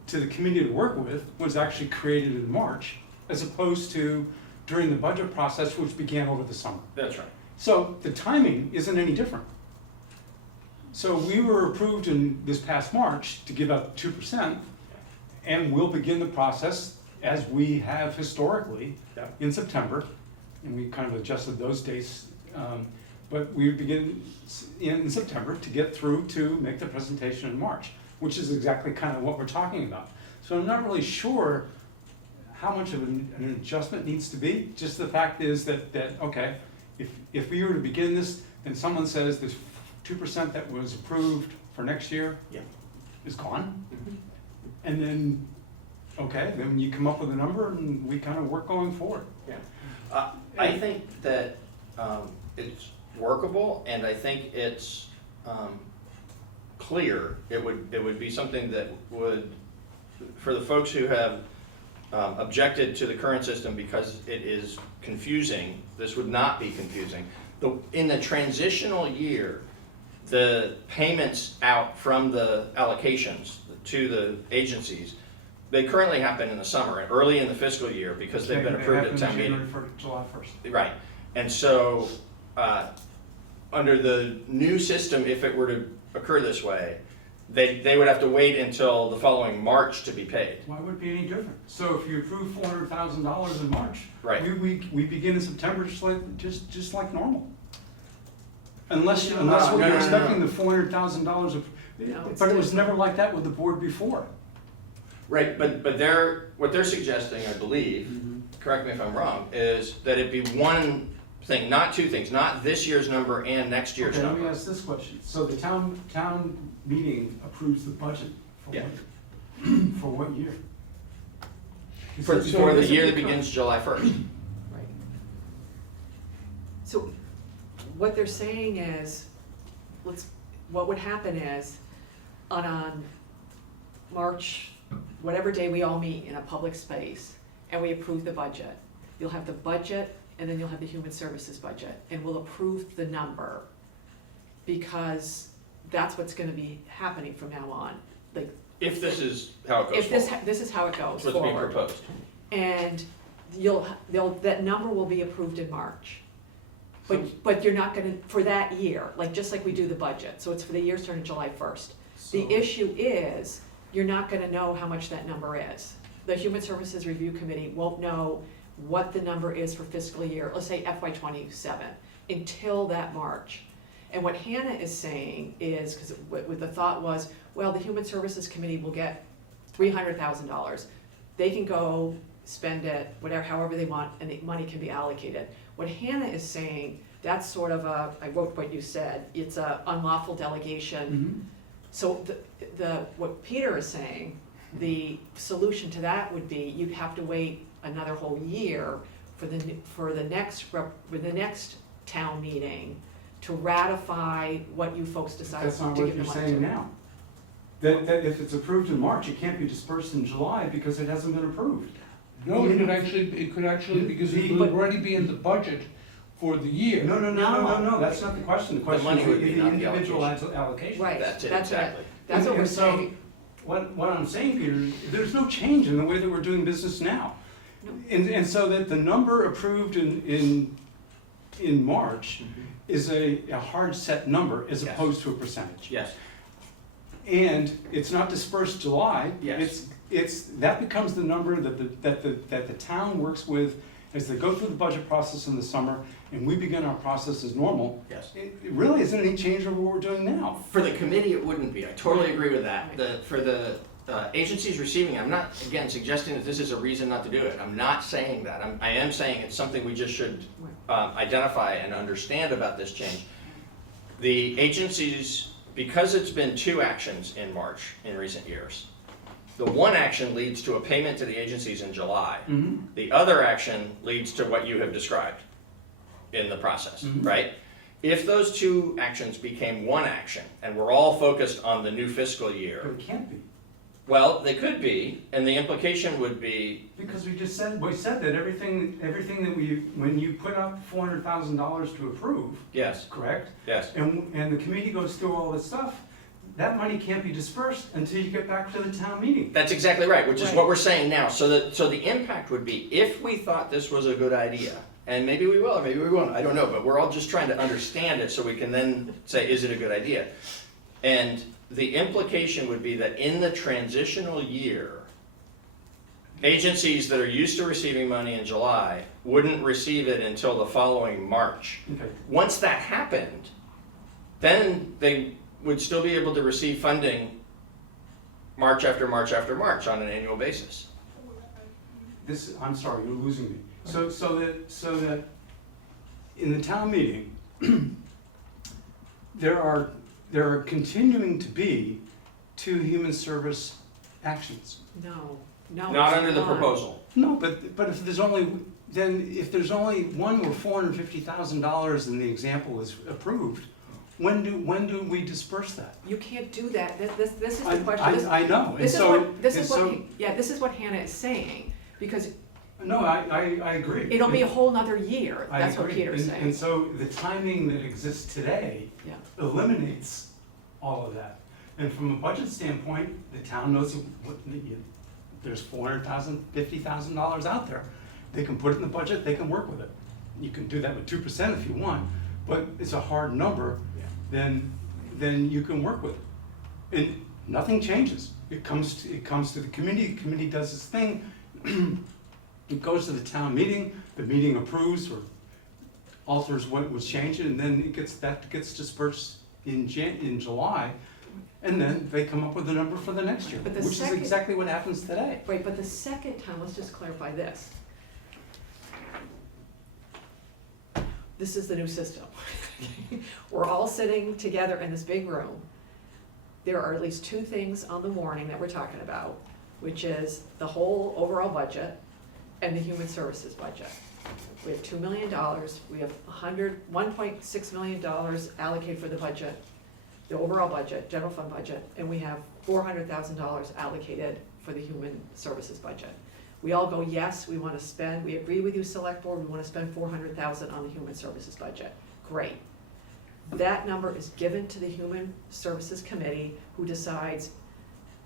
to the committee to work with was actually created in March, as opposed to during the budget process, which began over the summer. That's right. So the timing isn't any different. So we were approved in this past March to give out 2%, and we'll begin the process as we have historically in September, and we kind of adjusted those dates. But we begin in September to get through to make the presentation in March, which is exactly kind of what we're talking about. So I'm not really sure how much of an adjustment needs to be. Just the fact is that okay, if we were to begin this, then someone says this 2% that was approved for next year is gone. And then, okay, then you come up with a number and we kind of work going forward. Yeah. I think that it's workable, and I think it's clear. It would be something that would, for the folks who have objected to the current system because it is confusing, this would not be confusing. In the transitional year, the payments out from the allocations to the agencies, they currently happen in the summer, early in the fiscal year, because they've been approved at town meeting. July 1st. Right, and so, under the new system, if it were to occur this way, they would have to wait until the following March to be paid. Why would it be any different? So if you approve $400,000 in March, Right. we begin in September just like normal. Unless No, what no, you're no, expecting, the $400,000 of, No, it's but it was different. never like that with the board before. Right, but what they're suggesting, I believe, correct me if I'm wrong, is that it be one thing, not two things, not this year's number and next year's Okay, let me number. ask this question. So the town meeting approves the budget for Yeah. for what year? For the this year would that be begins July 1st. Right. So what they're saying is, what would happen is, on March, whatever day we all meet in a public space, and we approve the budget, you'll have the budget, and then you'll have the human services budget, and we'll approve the number, because that's what's gonna be happening from now on. Like, If this is how it goes if forward. this is how it goes What's being forward. proposed. And that number will be approved in March. But you're not gonna, for that year, like, just like we do the budget, so it's for the year starting July 1st. The So- issue is, you're not gonna know how much that number is. The Human Services Review Committee won't know what the number is for fiscal year, let's say FY '27, until that March. And what Hannah is saying is, because what the thought was, well, the Human Services Committee will get $300,000. They can go spend it, whatever, however they want, and the money can be allocated. What Hannah is saying, that's sort of I wrote what you said, it's a unlawful delegation. Mhm. So what Peter is saying, the solution to that would be, you'd have to wait another whole year for the next town meeting to ratify what you folks decided That's to not give what the you're money saying to. now. That if it's approved in March, it can't be dispersed in July because it hasn't been approved. No, it could actually, because it would already be in the budget for the year. No, that's not the question. The question money is would be, the not the individual allocation. allocation. Right, That's it, that's exactly. it, that's what we're And so, saying. What I'm saying, Peter, there's no change in the way that we're doing business now. No. And so that the number approved in March is a hard set number as Yes. opposed to a percentage. Yes, And it's not dispersed July. Yes. That becomes the number that the town works with as they go through the budget process in the summer and we begin our process as normal. yes. It really isn't any change over what we're doing now. For the committee, it wouldn't be. I totally agree with that. For the agencies receiving, I'm not, again, suggesting that this is a reason not to do it. I'm not saying that. I am saying it's something we just should identify and understand about this change. The agencies, because it's been 2 actions in March in recent years, the one action leads to a payment to the agencies in July. Mhm. The other action leads to what you have described in the process, right? If those 2 actions became one action and we're all focused on the new fiscal But year, it can't be. well, they could be, and the implication would be, Because we said that everything that when you put up $400,000 to approve, yes, correct? yes, And the committee goes through all this stuff, that money can't be dispersed until you get back to the town meeting. that's exactly right, which is Right. what we're saying now. So the impact would be, if we thought this was a good idea, and maybe we will, or maybe we won't, I don't know, but we're all just trying to understand it so we can then say, is it a good idea? And the implication would be that in the transitional year, agencies that are used to receiving money in July wouldn't receive it until the following March. Okay. Once that happened, then they would still be able to receive funding March after March after March on an annual basis. I'm sorry, you're losing me. So that in the town meeting, there are continuing to be 2 human service actions. No. Not under the it's proposal. No, but if there's only one where $450,000 in the example is approved, when do we disperse that? You can't do that, this is the question. I know, and This is so, what, this and is so, what, yeah, this is what Hannah is saying, because no, I agree. it'll be a whole nother year, I that's what agree. Peter's And saying. so the timing that exists today Yeah. eliminates all of that. And from a budget standpoint, the town knows there's $400,000, $50,000 out there. They can put it in the budget, they can work with it. You can do that with 2% if you want, but it's a hard number, then you can work with it. And nothing changes. It comes to the committee does its thing, it goes to the town meeting, the meeting approves or alters what was changed, and then that gets dispersed in July, and then they come up with a number for the next year, But the which is second- exactly what happens today. Right, but the second time, let's just clarify this. this is the new system. We're all sitting together in this big room. There are at least two things on the warning that we're talking about, which is the whole overall budget and the human services budget. We have $2 million, we have $1.6 million allocated for the budget, the overall budget, general fund budget, and we have $400,000 allocated for the human services budget. We all go, yes, we wanna spend, we agree with you, select board, we wanna spend $400,000 on the human services budget. Great. That number is given to the human services committee, who decides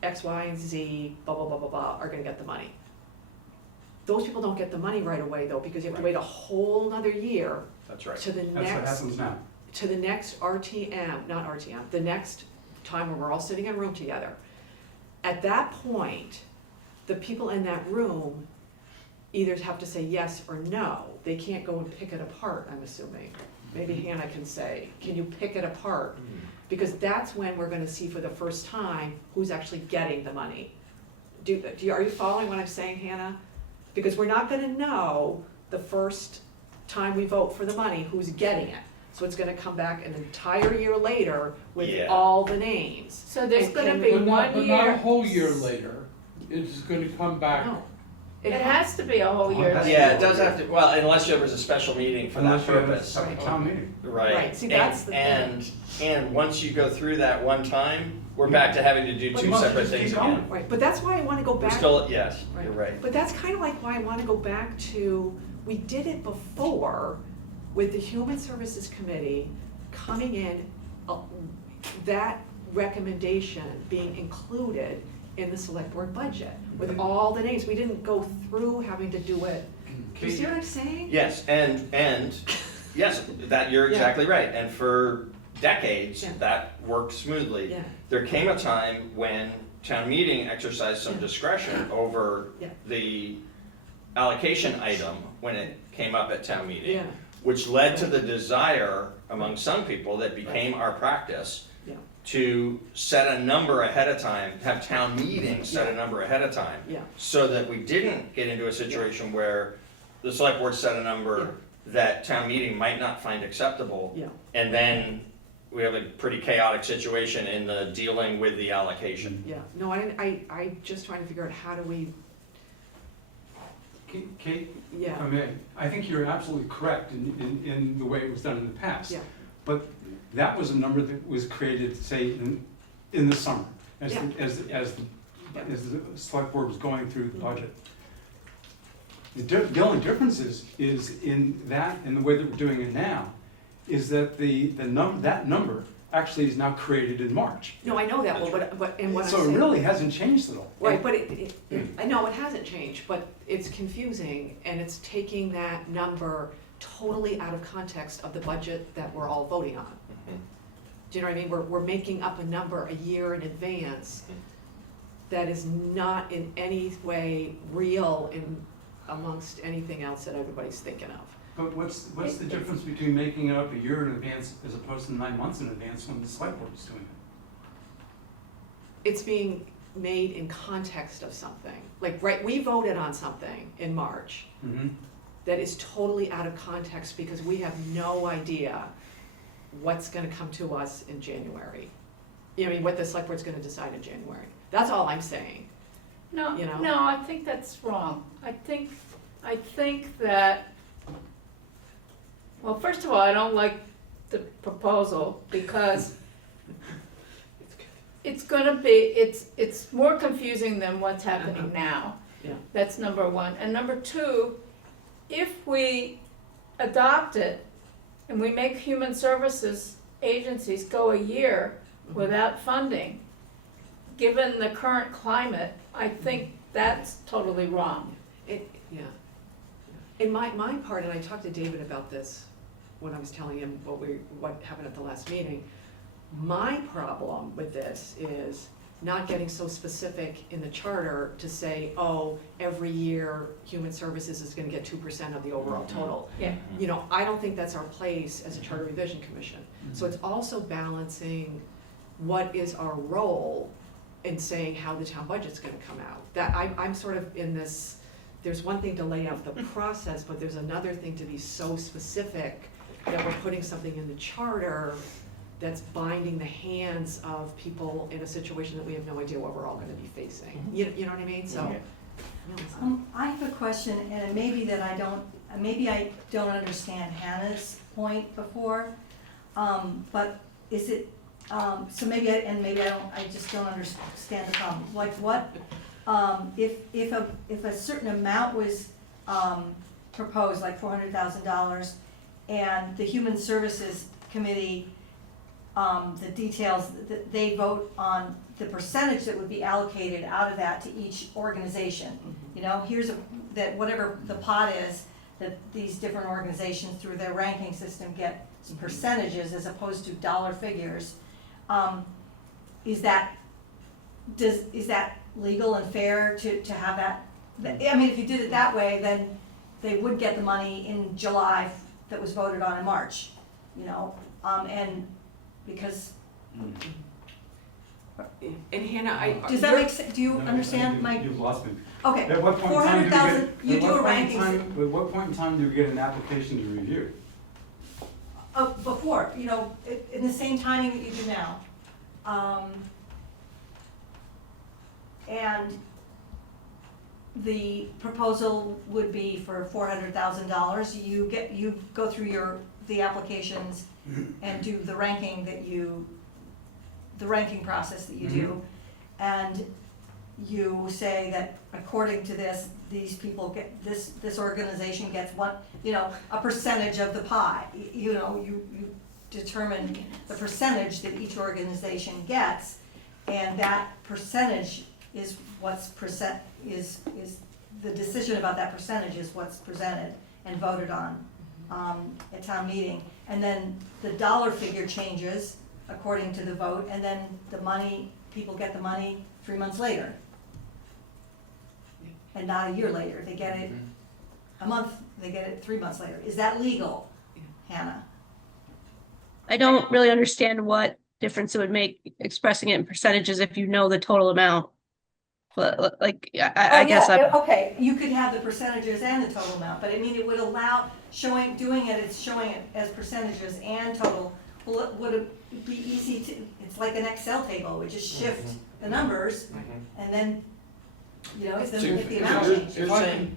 X, Y, and Z, blah, blah, blah, blah, blah, are gonna get the money. Those people don't get the money right away though, because you have to wait a whole nother year That's right. to the That's what next, happens now. to the next RTM, not RTM, the next time when we're all sitting in a room together. At that point, the people in that room either have to say yes or no. They can't go and pick it apart, I'm assuming. Maybe Hannah can say, can you pick it apart? Because that's when we're gonna see for the first time who's actually getting the money. Are you following what I'm saying, Hannah? Because we're not gonna know the first time we vote for the money who's getting it. So it's gonna come back an entire year later with Yeah. all the names. So there's And gonna can be we- But one not, but not a year. whole year later. It's gonna come back. No. It has to be a whole year. That's- Yeah, it does have to, well, unless there was a special meeting for that Unless you have a purpose. separate town meeting. Right. Right, see, that's the And once you go through that one time, we're back to having to do But two you must separate just keep things going. again. Right, but that's why I wanna go We're back. still, yes, you're right. But that's kind of like why I want to go back to, we did it before with the Human Services Committee coming in, that recommendation being included in the select board budget with all the names. We didn't go through having to do it. You see what I'm saying? Yes, and, yes, that, you're Yeah. exactly right. And for decades, Yeah. that worked smoothly. Yeah. There came a time when town meeting exercised some Yeah. discretion over Yeah. the allocation item when it came up at town meeting. Yeah. Which led to the desire among some people that became our practice Yeah. to set a number ahead of time, have town meetings set a number ahead of time. Yeah. So that we didn't get into a situation where the select board set a number that town meeting might not find acceptable. Yeah. And then we have a pretty chaotic situation in the dealing with the allocation. Yeah, no, I just trying to figure out how do we, Kate, yeah, I mean, I think you're absolutely correct in the way it was done in the past. yeah, But that was a number that was created, say, in the summer, as, Yeah. as the select board was going through the budget. The only difference is in that, in the way that we're doing it now, is that that number actually is now created in March. no, I know that, well, but, and what I'm So saying. it really hasn't changed at all. Right, but I know it hasn't changed, but it's confusing, and it's taking that number totally out of context of the budget that we're all voting on. Do you know what I mean? We're making up a number a year in advance that is not in any way real amongst anything else that everybody's thinking of. But what's the difference between making it up a year in advance as opposed to 9 months in advance when the select board is doing it? It's being made in context of something. Like, right, we voted on something in March Mm-hmm. that is totally out of context because we have no idea what's gonna come to us in January. You know, I mean, what the select board's gonna decide in January. That's all I'm saying. No, You know? no, I think that's wrong. I think that, well, first of all, I don't like the proposal because it's gonna be, it's more confusing than what's happening now. Yeah. That's number one. And number two, if we adopt it and we make human services agencies go a year without funding, given the current climate, I think that's totally wrong. Yeah. In my part, and I talked to David about this when I was telling him what happened at the last meeting, my problem with this is not getting so specific in the charter to say, oh, every year, human services is gonna get 2% of the overall total. Yeah. You know, I don't think that's our place as a charter revision commission. So it's also balancing what is our role in saying how the town budget's gonna come out. That, I'm sort of in this, there's one thing to lay out the process, but there's another thing to be so specific that we're putting something in the charter that's binding the hands of people in a situation that we have no idea what we're all gonna be facing. You know what I mean? So. I have a question, and maybe I don't understand Hannah's point before, but is it, so maybe I just don't understand the problem. Like what, if a certain amount was, proposed, like $400,000, and the Human Services Committee, the details, they vote on the percentage that would be allocated out of that to each organization. You know, that whatever the pot is, that these different organizations through their ranking system get some percentages as opposed to dollar figures. Is that legal and fair to have that? I mean, if you did it that way, then they would get the money in July that was voted on in March, you know, and because. And Hannah, Does that make sense? Do you understand my? You've lost me. Okay, At what point in time do we 400,000, get- you at do what a point in ranking. time- At what point in time do we get an application to review? Before, you know, in the same timing that you do now. And the proposal would be for $400,000. You go through the applications and do the ranking process that you do. And you say that according to this, these people get, this organization gets one, you know, a percentage of the pie. You know, you determine the percentage that each organization gets, and that percentage is is the decision about that percentage is what's presented and voted on at town meeting. And then the dollar figure changes according to the vote, and then people get the money 3 months later. And not a year later, they get it a month, they get it 3 months later. Is that legal, Hannah? I don't really understand what difference it would make expressing it in percentages if you know the total amount. But like, I guess Okay, you could have the percentages and the total amount, but I mean, it would allow showing it as percentages and total. Well, would it be easy to, it's like an Excel table, we just shift the numbers and then, you know, then we get the amount change. You're saying,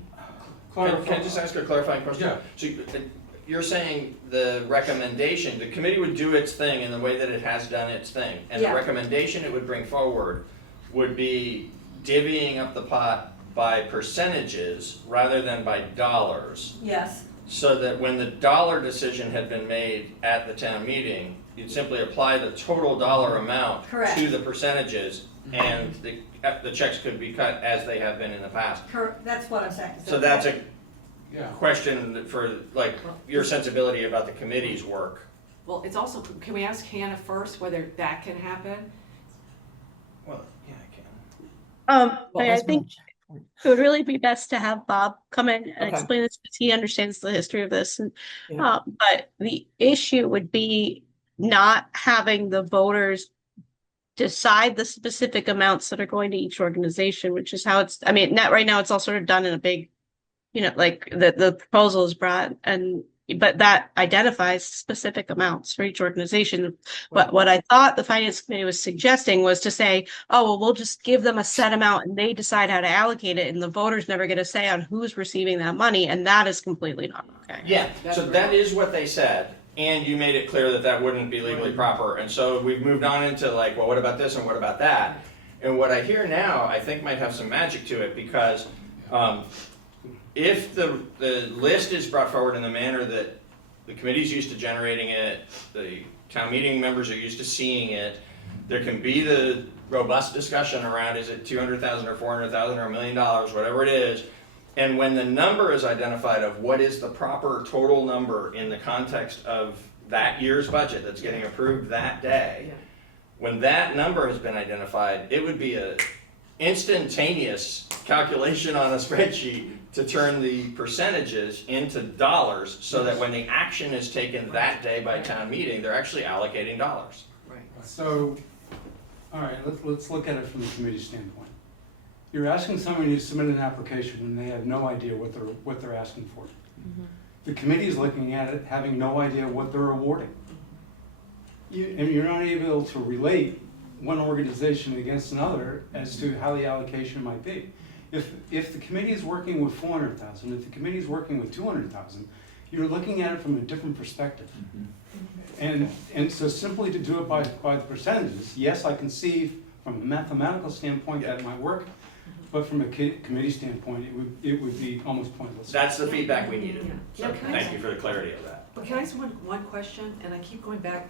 can I just ask a clarifying question? Yeah. So you're saying the recommendation, the committee would do its thing in the way that it has done its thing, and the Yeah. recommendation it would bring forward would be divvying up the pot by percentages rather than by dollars, Yes, so that when the dollar decision had been made at the town meeting, you'd simply apply the total dollar amount Correct. to the percentages, and the checks could be cut as they have been in the past. that's what I'm saying. So that's a Yeah. question for, like, your sensibility about the committee's work. Well, it's also, can we ask Hannah first whether that can happen? Well, yeah, I can. I think it would really be best to have Bob come in and Okay. explain this because he understands the history of this. And Yeah. but the issue would be not having the voters decide the specific amounts that are going to each organization, which is how it's. I mean, not right now. It's all sort of done in a big, you know, like the proposal is brought but that identifies specific amounts for each organization. But what I thought the finance committee was suggesting was to say, oh, well, we'll just give them a set amount and they decide how to allocate it, and the voters never get a say on who's receiving that money, and that is completely not okay. Yeah, That's so right. that is what they said, and you made it clear that that wouldn't be legally proper, and so we've moved on into like, well, what about this and what about that? And what I hear now, I think might have some magic to it, because if the list is brought forward in the manner that the committee's used to generating it, the town meeting members are used to seeing it, there can be the robust discussion around, is it 200,000 or 400,000 or $1 million, whatever it is. And when the number is identified of what is the proper total number in the context of that year's budget that's getting approved that day, Yeah. when that number has been identified, it would be a instantaneous calculation on a spreadsheet to turn the percentages into dollars, so that when the action is taken that day by town meeting, they're actually allocating dollars. Right. So, all right, let's look at it from the committee standpoint. You're asking somebody to submit an application when they have no idea what they're asking for. The committee is looking at it, having no idea what they're awarding. And you're not able to relate one organization against another as to how the allocation might be. If the committee is working with 400,000, if the committee is working with 200,000, you're looking at it from a different perspective. And so simply to do it by the percentages, yes, I can see from a mathematical standpoint that might work, but from a committee standpoint, it would be almost pointless. That's the feedback we needed. Yeah. So Now, can I thank you for the clarity of that. But can I ask one question, and I keep going back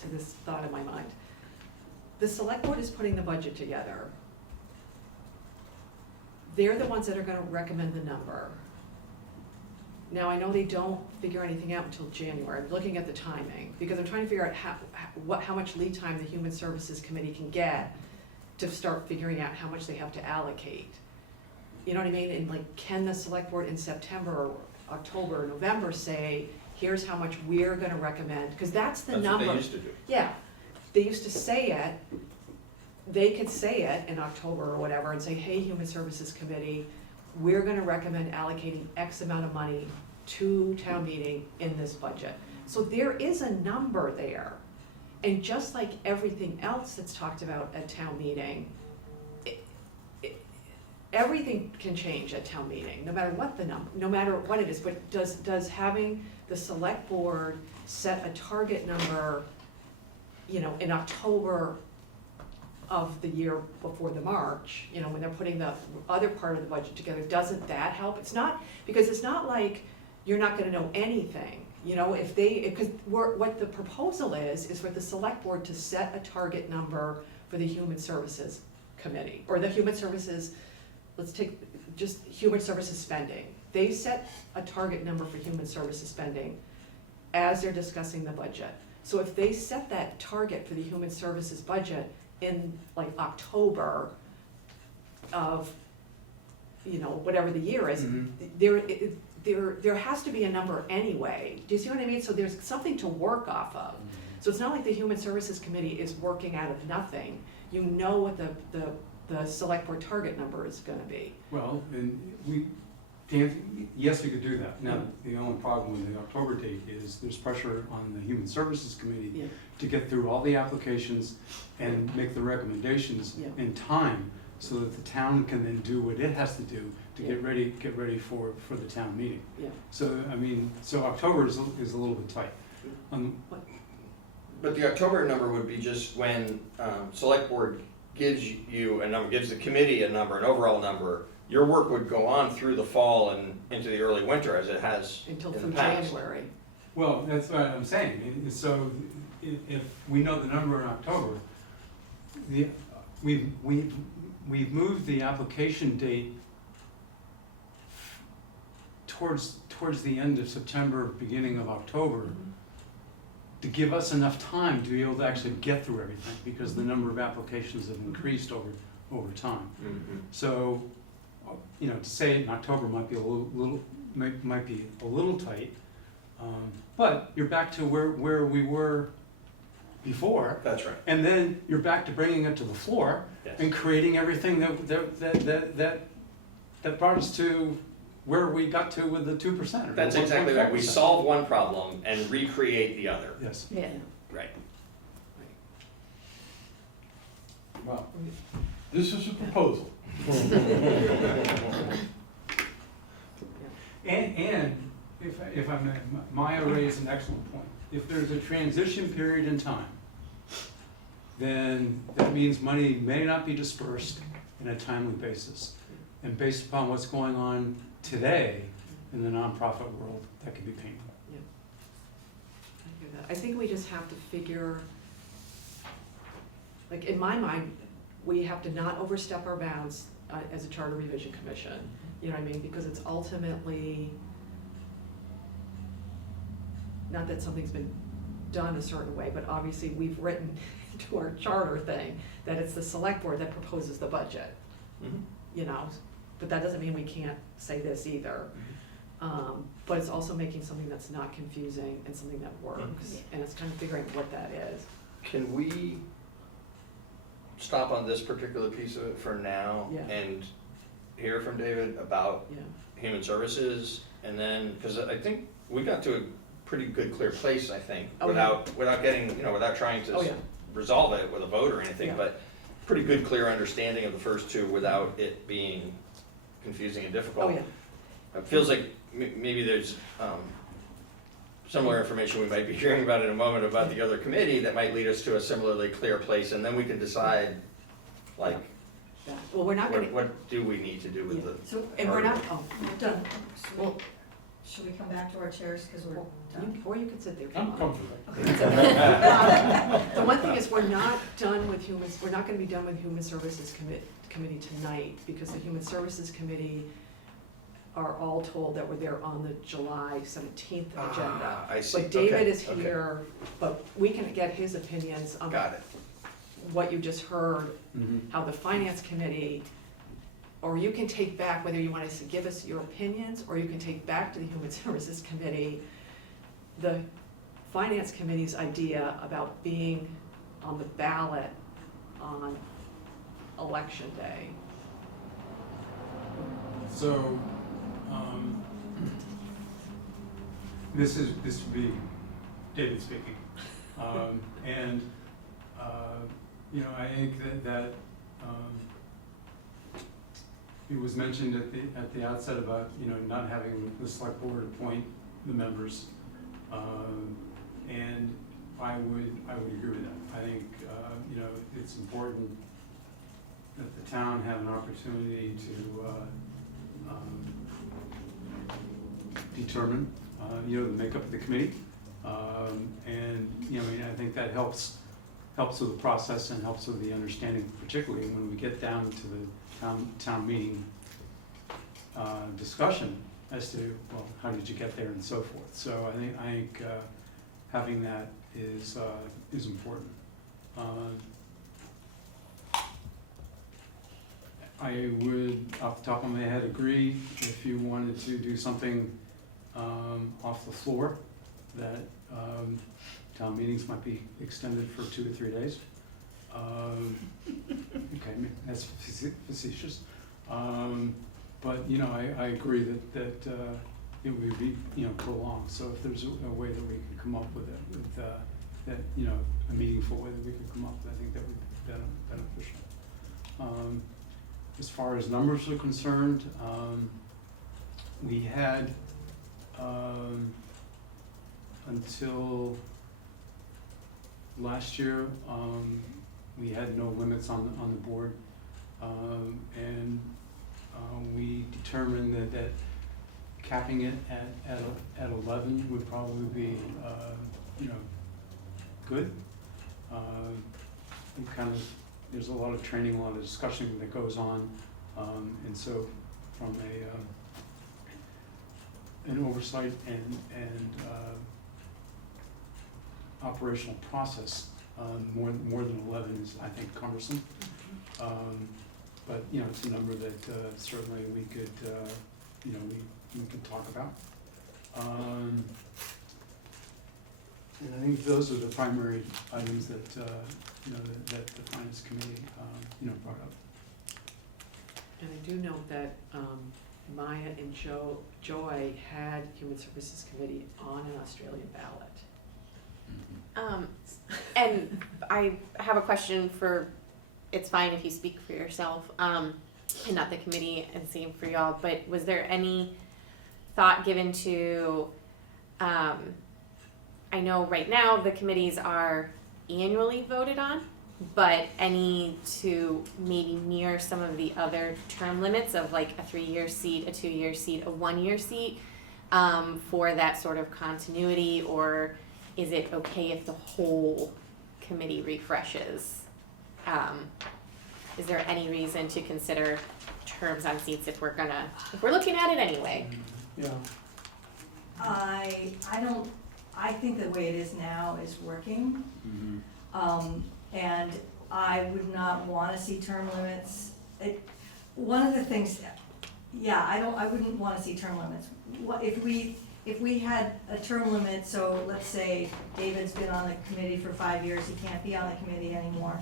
to this thought in my mind. The select board is putting the budget together. They're the ones that are gonna recommend the number. Now, I know they don't figure anything out until January, I'm looking at the timing, because I'm trying to figure out how much lead time the Human Services Committee can get to start figuring out how much they have to allocate. You know what I mean? And like, can the select board in September or October or November say, here's how much we're gonna recommend, because that's the number. That's what they used to do. Yeah, they used to say it, they could say it in October or whatever and say, hey, Human Services Committee, we're gonna recommend allocating X amount of money to town meeting in this budget. So there is a number there. And just like everything else that's talked about at town meeting, everything can change at town meeting, no matter what the number, no matter what it is. But does having the select board set a target number, you know, in October of the year before the March, you know, when they're putting the other part of the budget together, doesn't that help? It's not, because it's not like you're not gonna know anything, you know, because what the proposal is for the select board to set a target number for the Human Services Committee, or the Human Services, let's take just Human Services spending. They set a target number for Human Services spending as they're discussing the budget. So if they set that target for the Human Services budget in like October of, you know, whatever the year is, there has to be a number anyway. Do you see what I mean? So there's something to work off of. So it's not like the Human Services Committee is working out of nothing. You know what the select board target number is gonna be. Well, and yes, we could do that. Now, the only problem with the October date is there's pressure on the Human Services Committee to get through all the applications and make the recommendations in time so that the town can then do what it has to do to get ready for the town meeting. Yeah. So, I mean, so October is a little bit tight. But the October number would be just when select board gives you a number, gives the committee a number, an overall number. Your work would go on through the fall and into the early winter as it has Until in through the past. January. Well, that's what I'm saying. So if we know the number in October, we've moved the application date towards the end of September, beginning of October, to give us enough time to be able to actually get through everything, because the number of applications have increased over time. So, you know, to say it in October might be might be a little tight, but you're back to where we were before. That's right. And then you're back to bringing it to the floor and creating everything that brought us to where we got to with the 2%. That's exactly right. We solve one problem and recreate the other. Yes. Yeah. Right. Well, this is a proposal. And if I may, Maya raised an excellent point. If there's a transition period in time, then that means money may not be dispersed in a timely basis. And based upon what's going on today in the nonprofit world, that could be painful. Yeah. I hear that. I think we just have to figure, like, in my mind, we have to not overstep our bounds as a charter revision commission. You know what I mean? Because it's ultimately, not that something's been done a certain way, but obviously we've written to our charter thing that it's the select board that proposes the budget. You know, but that doesn't mean we can't say this either. But it's also making something that's not confusing and something that works, and it's kind of figuring what that is. Can we stop on this particular piece of it for now Yeah. and hear from David about Yeah. human services and then, because I think we got to a pretty good, clear place, I think, Oh, yeah. without getting, without trying Oh, to yeah. resolve it with a vote or anything, Yeah. but pretty good, clear understanding of the first two without it being confusing and difficult. Oh, yeah. It feels like maybe there's similar information we might be hearing about in a moment about the other committee that might lead us to a similarly clear place, and then we can decide, like, Yeah. Well, we're not gonna, what do we need to do with Yeah. the. So, and we're not, oh, we're done. well, Should we come back to our chairs, because we're done? or you can sit there. if you I'm want. comfortable. The one thing is, we're not done with we're not gonna be done with Human Services Committee tonight, because the Human Services Committee are all told that they're on the July 17th agenda. I see. But David Okay, is okay. here, but we can get his opinions on Got it. what you just heard, Mhm. how the Finance Committee, or you can take back, whether you want to give us your opinions, or you can take back to the Human Services Committee the Finance Committee's idea about being on the ballot on Election Day. So, this would be David speaking. And, I think that it was mentioned at the outset about, not having the select board appoint the members. And I would agree with that. I think, it's important that the town have an opportunity to determine, the makeup of the committee. And, I think that helps with the process and helps with the understanding, particularly when we get down to the town meeting discussion as to, well, how did you get there and so forth. So I think having that is important. I would, off the top of my head, agree if you wanted to do something off the floor, that town meetings might be extended for 2 to 3 days. Okay, that's facetious. But, I agree that it would be, prolonged. So if there's a way that we could come up with it, that, a meaningful way that we could come up with, I think that would be beneficial. As far as numbers are concerned, we had, until last year, we had no limits on the board. And we determined that capping it at 11 would probably be, good. There's a lot of training, a lot of discussion that goes on, and so from an oversight and operational process, more than 11 is, I think, cumbersome. But, it's a number that certainly we could, we could talk about. And I think those are the primary items that, that the Finance Committee, brought up. And I do note that Maya and Joy had Human Services Committee on an Australian ballot. And I have a question for, it's fine if you speak for yourself, and not the committee, and same for y'all, but was there any thought given to, I know right now the committees are annually voted on, but any to maybe mirror some of the other term limits of like a 3-year seat, a 2-year seat, a 1-year seat, for that sort of continuity, or is it okay if the whole committee refreshes? Is there any reason to consider terms on seats if we're looking at it anyway? Yeah. I think the way it is now is working. And I would not wanna see term limits. One of the things, I wouldn't wanna see term limits. If we had a term limit, so let's say David's been on the committee for 5 years, he can't be on the committee anymore.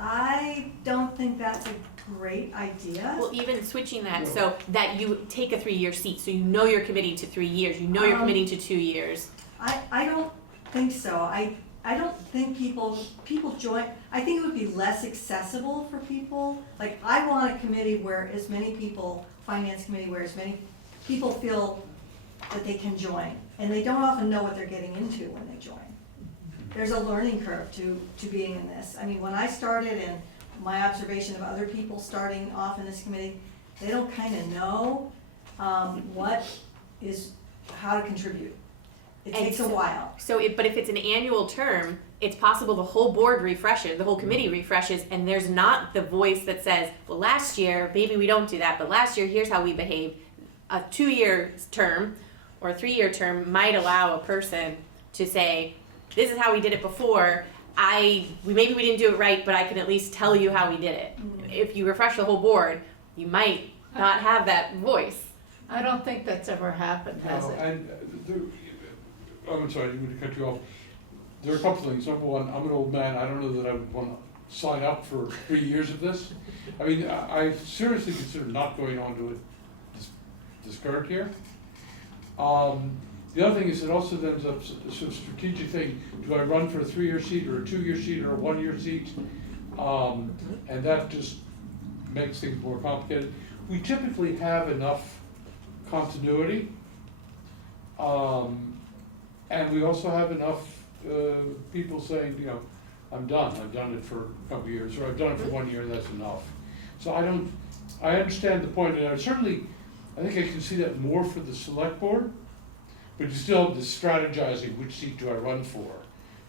I don't think that's a great idea. Well, even switching that so that you take a 3-year seat, so you know you're committing to 3 years, you know you're committing to 2 years. I don't think so. I don't think people join, I think it would be less accessible for people. Like, I want a committee where as many people, finance committee, where as many people feel that they can join. And they don't often know what they're getting into when they join. There's a learning curve to being in this. I mean, when I started, and my observation of other people starting off in this committee, they don't kind of know how to contribute. It And takes a so- while. But if it's an annual term, it's possible the whole board refreshes, the whole committee refreshes, and there's not the voice that says, well, last year, maybe we don't do that, but last year, here's how we behaved. A 2-year term or a 3-year term might allow a person to say, this is how we did it before. Maybe we didn't do it right, but I can at least tell you how we did it. If you refresh the whole board, you might not have that voice. I don't think that's ever happened, has No, it? and I'm sorry, I didn't mean to cut you off. There are a couple things. Number one, I'm an old man. I don't know that I would want to sign up for 3 years of this. I mean, I seriously consider not going on to it this current year. The other thing is it also ends up a sort of strategic thing. Do I run for a 3-year seat or a 2-year seat or a 1-year seat? And that just makes things more complicated. We typically have enough continuity. And we also have enough people saying, you know, I'm done. I've done it for a couple of years, or I've done it for 1 year, and that's enough. So I understand the point, and I think I can see that more for the select board, but you still have the strategizing, which seat do I run for?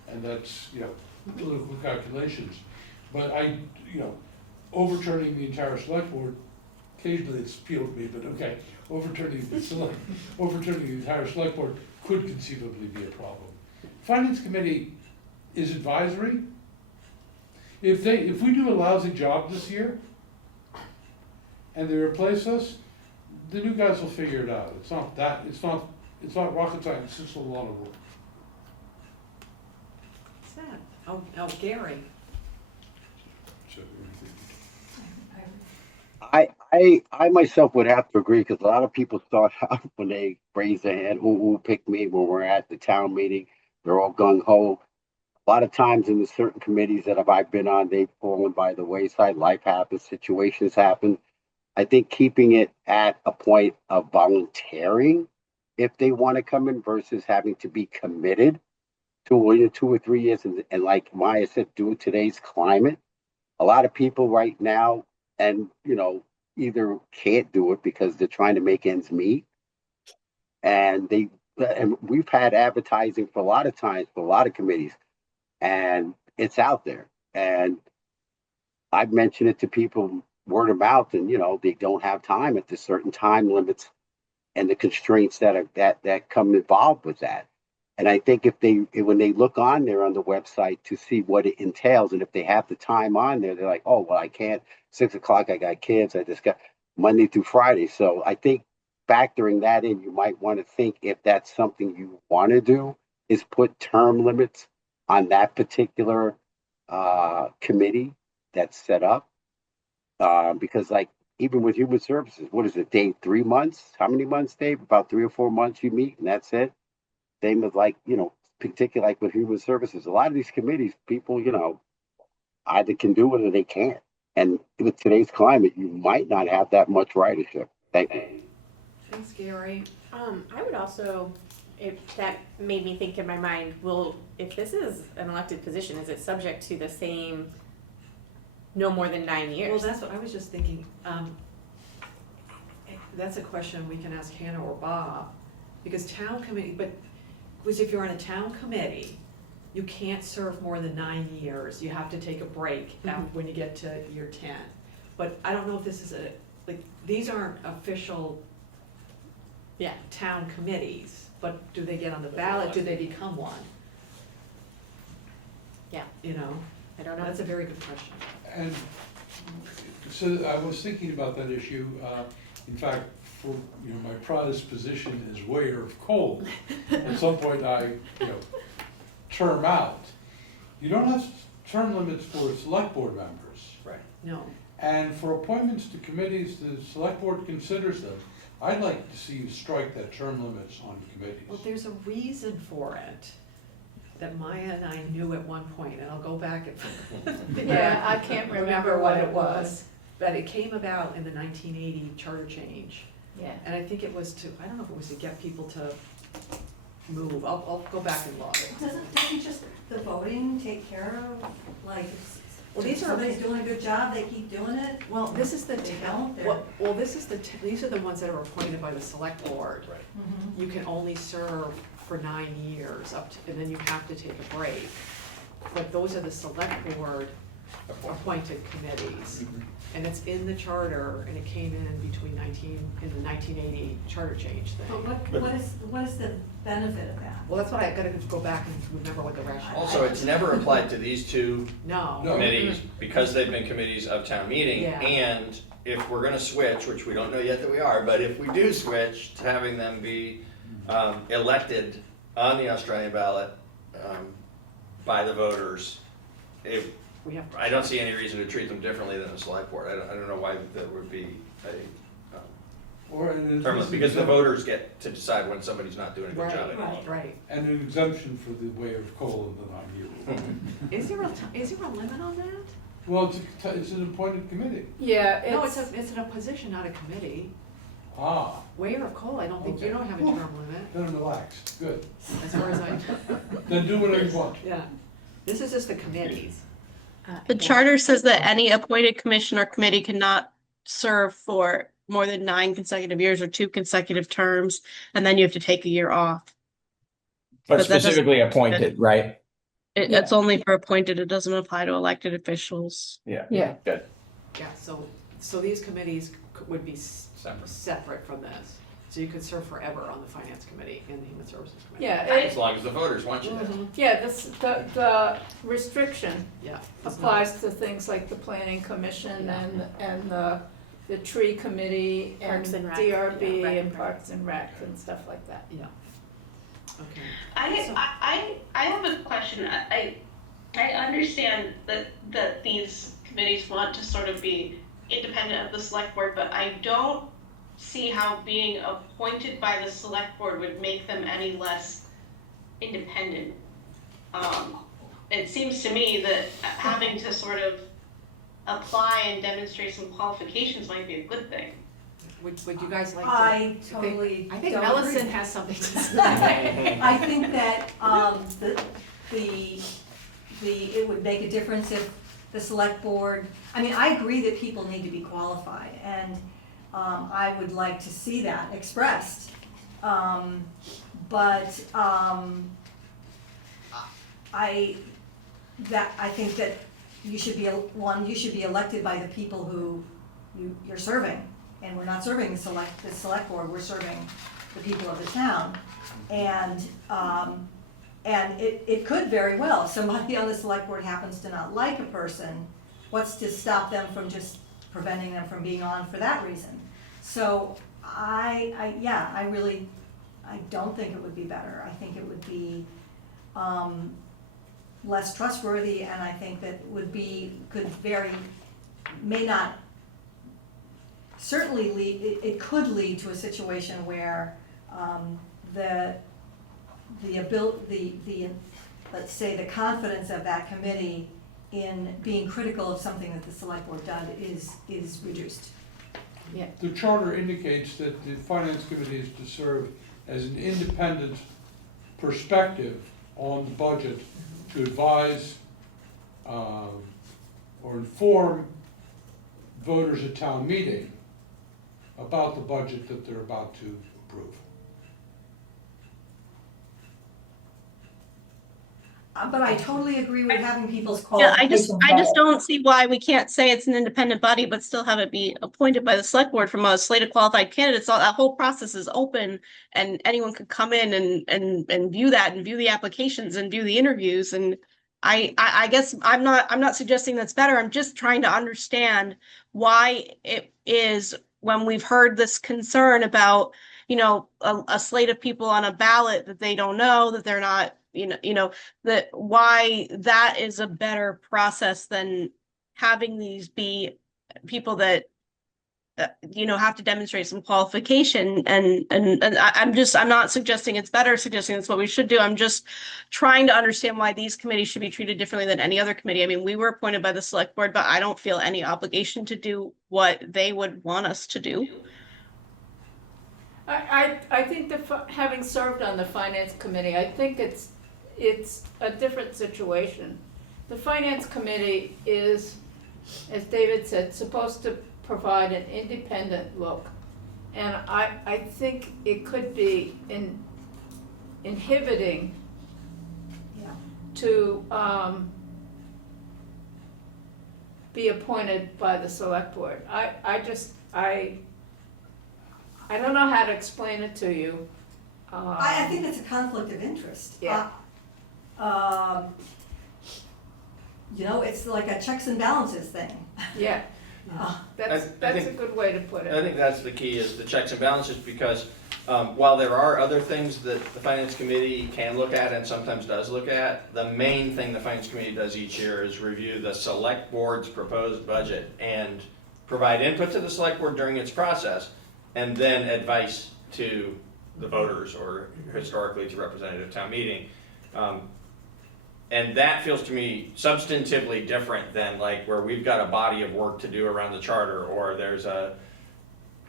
And that's, you know, political calculations. But overturning the entire select board, occasionally it's appealed to me, but okay, overturning the entire select board could conceivably be a problem. Finance committee is advisory. If we do a lousy job this year and they replace us, the new guys will figure it out. It's not rocket science, it's just a lot of work. What's that? Oh, Gary. So, I myself would have to agree because a lot of people start out when they raise their hand, who picked me when we're at the town meeting, they're all gung ho. A lot of times in the certain committees that I've been on, they've fallen by the wayside. Life happens, situations happen. I think keeping it at a point of volunteering if they want to come in versus having to be committed to 2 or 3 years. And like Maya said, due to today's climate, a lot of people right now, and either can't do it because they're trying to make ends meet, and we've had advertising for a lot of times for a lot of committees, and it's out there, and I've mentioned it to people word of mouth, and they don't have time at the certain time limits and the constraints that come involved with that. And I think when they look on there on the website to see what it entails, and if they have the time on there, they're like, oh, well, I can't, 6 o'clock, I got kids, I just got Monday through Friday. So I think factoring that in, you might want to think if that's something you want to do, is put term limits on that particular committee that's set up. Because like, even with human services, what is it, Dave, 3 months? How many months, Dave? About 3 or 4 months you meet and that's it? Same with particularly like with human services. A lot of these committees, people, either can do it or they can't. And with today's climate, you might not have that much ridership. Thank you. Thanks, Gary. I would also, if that made me think in my mind, if this is an elected position, is it subject to the same no more than 9 years? Well, that's what I was just thinking. That's a question we can ask Hannah or Bob, because if you're on a town committee, you can't serve more than 9 years. You have to take a break when you get to year 10. But I don't know if this is these aren't official town committees, but do they get on the ballot? Do they become one? Yeah. I don't know. That's a very good question. And so I was thinking about that issue. In fact, for my prized position as weigher of coal, at some point I term out. You don't have term limits for select board members. Right. No, And for appointments to committees, the select board considers them. I'd like to see you strike that term limits on committees. well, there's a reason for it that Maya and I knew at one point, and I'll go back and. Yeah, I can't remember what it was. But it came about in the 1980 charter change. Yeah. And I think it was to, I don't know if it was to get people to move, I'll go back and look. Doesn't just the voting take care of, like, Well, these if are- somebody's doing a good job, they keep doing it? Well, this is the, They don't, they're- well, this is these are the ones that are appointed by the select board. Right. Mhm. You can only serve for 9 years up to, and then you have to take a break. But those are the select board appointed committees. And it's in the charter, and it came in between in the 1980 charter change thing. But what is the benefit of that? Well, that's what I gotta go back and remember what the rationale. Also, it's never applied to these two No. No. committees because they've been committees of town meeting. Yeah. And if we're gonna switch, which we don't know yet that we are, but if we do switch to having them be elected on the Australian ballot by the voters, We have. I don't see any reason to treat them differently than the select board. I don't know why there would be a Or an term limit, because the voters get to decide when somebody's not doing a good job Right, anymore. right. And an exemption for the way of coal in the 9 year. Is there a limit on that? Well, it's an appointed committee. Yeah, No, it's, it's a position, not a committee. Ah, Ware or Cole, I don't think, you Okay. don't have a term limit, then relax, good. as far as I, Then do whatever you want. yeah. This is just the committees. The charter says that any appointed commission or committee cannot serve for more than 9 consecutive years or 2 consecutive terms, and then you have to take a year off. But But that doesn't- specifically appointed, right? It's only for appointed, it doesn't apply to elected officials. Yeah. Yeah. Good. Yeah, so these committees would be Separate. separate from this. So you could serve forever on the finance committee and the human services committee. yeah, As long as the voters want you to. Mhm. yeah, the restriction Yeah. applies to things like the planning commission Yeah. and the tree committee and Parks and Rec, DRB yeah, Rec and and Parks and Rec and stuff like that. Yeah. Okay. I have a question. I understand that these committees want to sort of be independent of the select board, but I don't see how being appointed by the select board would make them any less independent. It seems to me that having to sort of apply and demonstrate some qualifications might be a good thing. Would you guys like to? I totally I think don't Mellison agree. has something to say. I think that, it would make a difference if the select board, I mean, I agree that people need to be qualified, and, I would like to see that expressed. But, I think that you should be, you should be elected by the people who you're serving. And we're not serving the select board, we're serving the people of the town. And it could very well, if somebody on the select board happens to not like a person, what's to stop them from just preventing them from being on for that reason? So I don't think it would be better. I think it would be, less trustworthy, and I think that certainly it could lead to a situation where let's say the confidence of that committee in being critical of something that the select board does is reduced. The charter indicates that the finance committee is to serve as an independent perspective on the budget to advise or inform voters at town meeting about the budget that they're about to approve. But I totally agree with having people's Yeah, qualifications. I just don't see why we can't say it's an independent body, but still have it be appointed by the select board from a slate of qualified candidates. All that whole process is open, and anyone could come in and view that and view the applications and do the interviews. And I guess I'm not suggesting that's better. I'm just trying to understand why it is, when we've heard this concern about, a slate of people on a ballot that they don't know, that they're not that why that is a better process than having these be people that have to demonstrate some qualification, and I'm not suggesting it's better, suggesting it's what we should do. I'm just trying to understand why these committees should be treated differently than any other committee. I mean, we were appointed by the select board, but I don't feel any obligation to do what they would want us to do. I think having served on the finance committee, I think it's a different situation. The finance committee is, as David said, supposed to provide an independent look. And I think it could be inhibiting to be appointed by the select board. I don't know how to explain it to you. I think it's a conflict of interest. Yeah. It's like a checks and balances thing. Yeah, that's I a think- good way to put I it. think that's the key, is the checks and balances, because while there are other things that the finance committee can look at and sometimes does look at, the main thing the finance committee does each year is review the select board's proposed budget and provide input to the select board during its process, and then advice to the voters, or historically to representative town meeting. And that feels to me substantively different than like where we've got a body of work to do around the charter, or there's a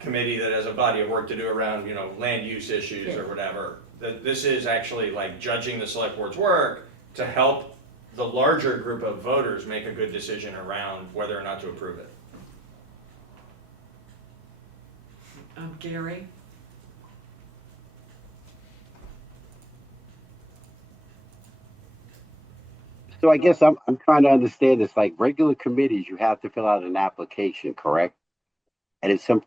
committee that has a body of work to do around, land use issues or whatever. This is actually like judging the select board's work to help the larger group of voters make a good decision around whether or not to approve it. Gary? So I guess I'm trying to understand this. Like regular committees, you have to fill out an application, correct? And at some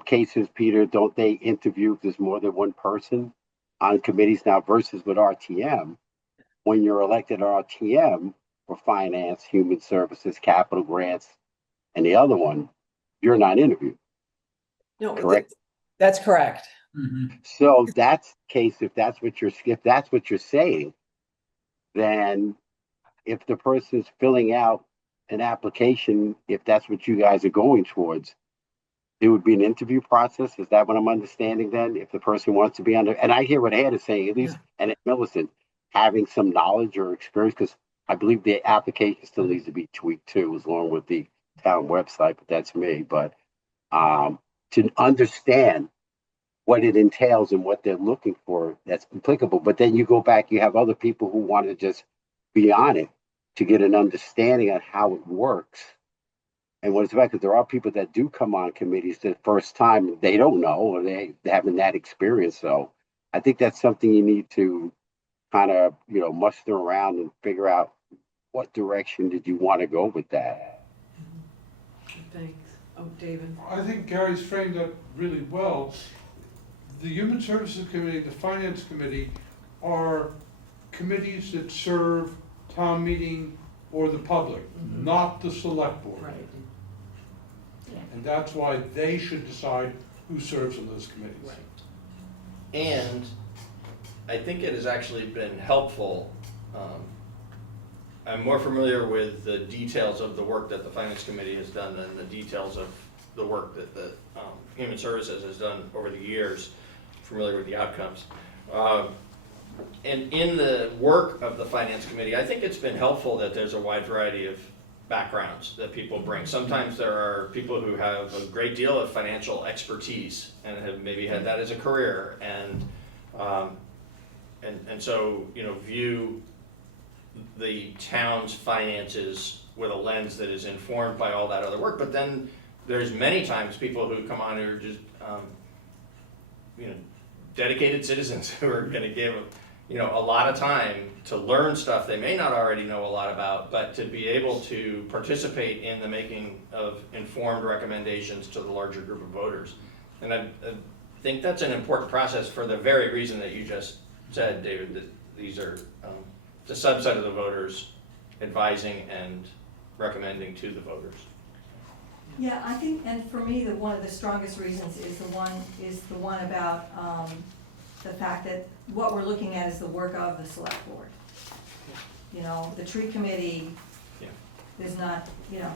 cases, Peter, don't they interview if there's more than one person on committees now versus with RTM? When you're elected RTM for finance, human services, capital grants, and the other one, you're not interviewed. No, Correct. That's correct. So that's the case. If that's what you're saying, then if the person's filling out an application, if that's what you guys are going towards, it would be an interview process. Is that what I'm understanding then? If the person wants to be under, and I hear what Ann is saying, at least, and at Millicent, having some knowledge or experience, because I believe the application still needs to be tweaked too, along with the town website, but that's me. But to understand what it entails and what they're looking for, that's applicable. But then you go back, you have other people who want to just be on it to get an understanding on how it works and what it's about. Because there are people that do come on committees the first time, they don't know, or they haven't that experience. So I think that's something you need to kind of, muster around and figure out what direction did you want to go with that. Thanks. Oh, David? I think Gary's framed that really well. The Human Services Committee, the Finance Committee are committees that serve town meeting or the public, not the select board. Right. And that's why they should decide who serves on those committees. Right. And I think it has actually been helpful. I'm more familiar with the details of the work that the Finance Committee has done than the details of the work that the Human Services has done over the years, familiar with the outcomes. And in the work of the Finance Committee, I think it's been helpful that there's a wide variety of backgrounds that people bring. Sometimes there are people who have a great deal of financial expertise and have maybe had that as a career, and so view the town's finances with a lens that is informed by all that other work. But then there's many times people who come on who are just dedicated citizens who are going to give a lot of time to learn stuff they may not already know a lot about, but to be able to participate in the making of informed recommendations to the larger group of voters. And I think that's an important process for the very reason that you just said, David, that these are the subset of the voters advising and recommending to the voters. Yeah, I think, and for me, one of the strongest reasons is the one about the fact that what we're looking at is the work of the select board. You know, the tree committee Yeah. is not, you know,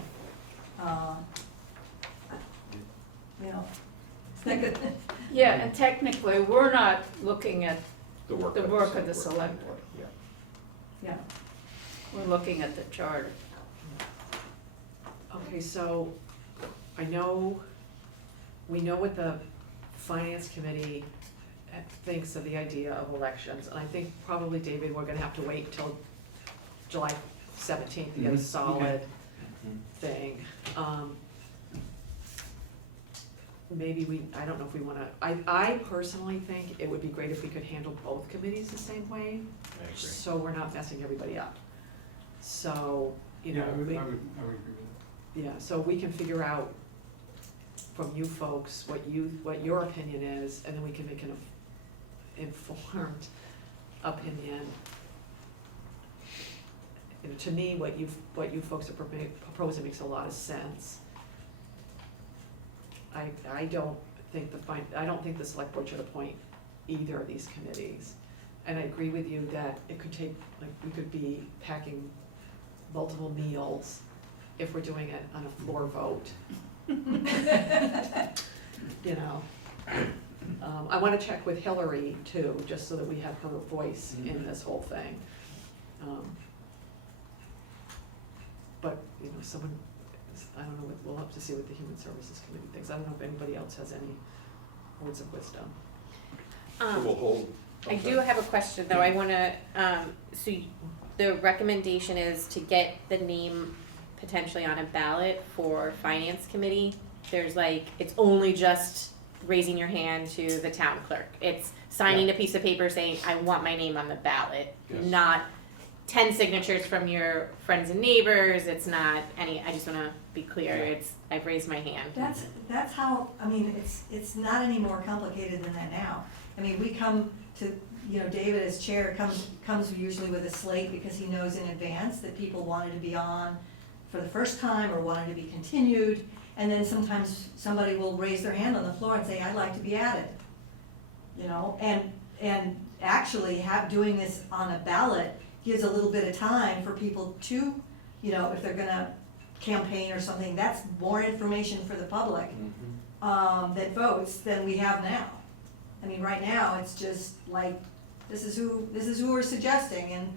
it's not good. Yeah, and technically, we're not looking at The work the of work of the select board. Yeah. Yeah. We're looking at the charter. Okay, so I know, we know what the finance committee thinks of the idea of elections, and I think probably, David, we're gonna have to wait till July 17th to get a Mhm. solid thing. Maybe I don't know if we wanna, I personally think it would be great if we could handle both committees the same way, I agree. so we're not messing everybody up. So, you know, Yeah, I would we- agree with yeah, so we can figure out from you folks what your opinion is, and then we can make an informed opinion. You know, to me, what you folks are proposing makes a lot of sense. I don't think the select board should appoint either of these committees. And I agree with you that it could take, like, we could be packing multiple meals if we're doing it on a floor vote. You know, I wanna check with Hillary too, just so that we have her voice in this whole thing. But, you know, I don't know, we'll have to see what the Human Services Committee thinks. I don't know if anybody else has any words of wisdom. So we'll hold. I do have a question though, I wanna, the recommendation is to get the name potentially on a ballot for finance committee. There's like, it's only just raising your hand to the town clerk. It's signing a piece of paper saying, I want my name on the ballot, Yes. not 10 signatures from your friends and neighbors, it's not any, I just wanna be clear, it's, I've raised my hand. That's how, I mean, it's not any more complicated than that now. I mean, we come to, you know, David as chair comes usually with a slate because he knows in advance that people wanted to be on for the first time or wanted to be continued. And then sometimes somebody will raise their hand on the floor and say, I'd like to be added. You know, and actually doing this on a ballot gives a little bit of time for people to, you know, if they're gonna campaign or something, that's more information for the public that votes than we have now. I mean, right now, it's just like, this is who we're suggesting, and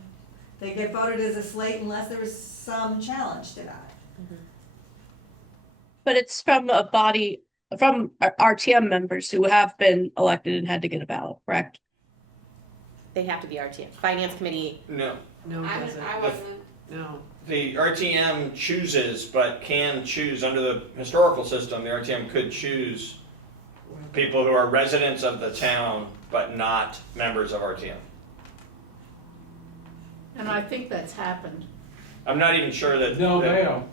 they get voted as a slate unless there's some challenge to that. But it's from a body, from RTM members who have been elected and had to get a ballot, correct? They have to be RTM, finance committee. No, No, it doesn't. No. the RTM chooses, but can choose under the historical system, the RTM could choose people who are residents of the town, but not members of RTM. And I think that's happened. I'm not even sure that. No, that- ma'am.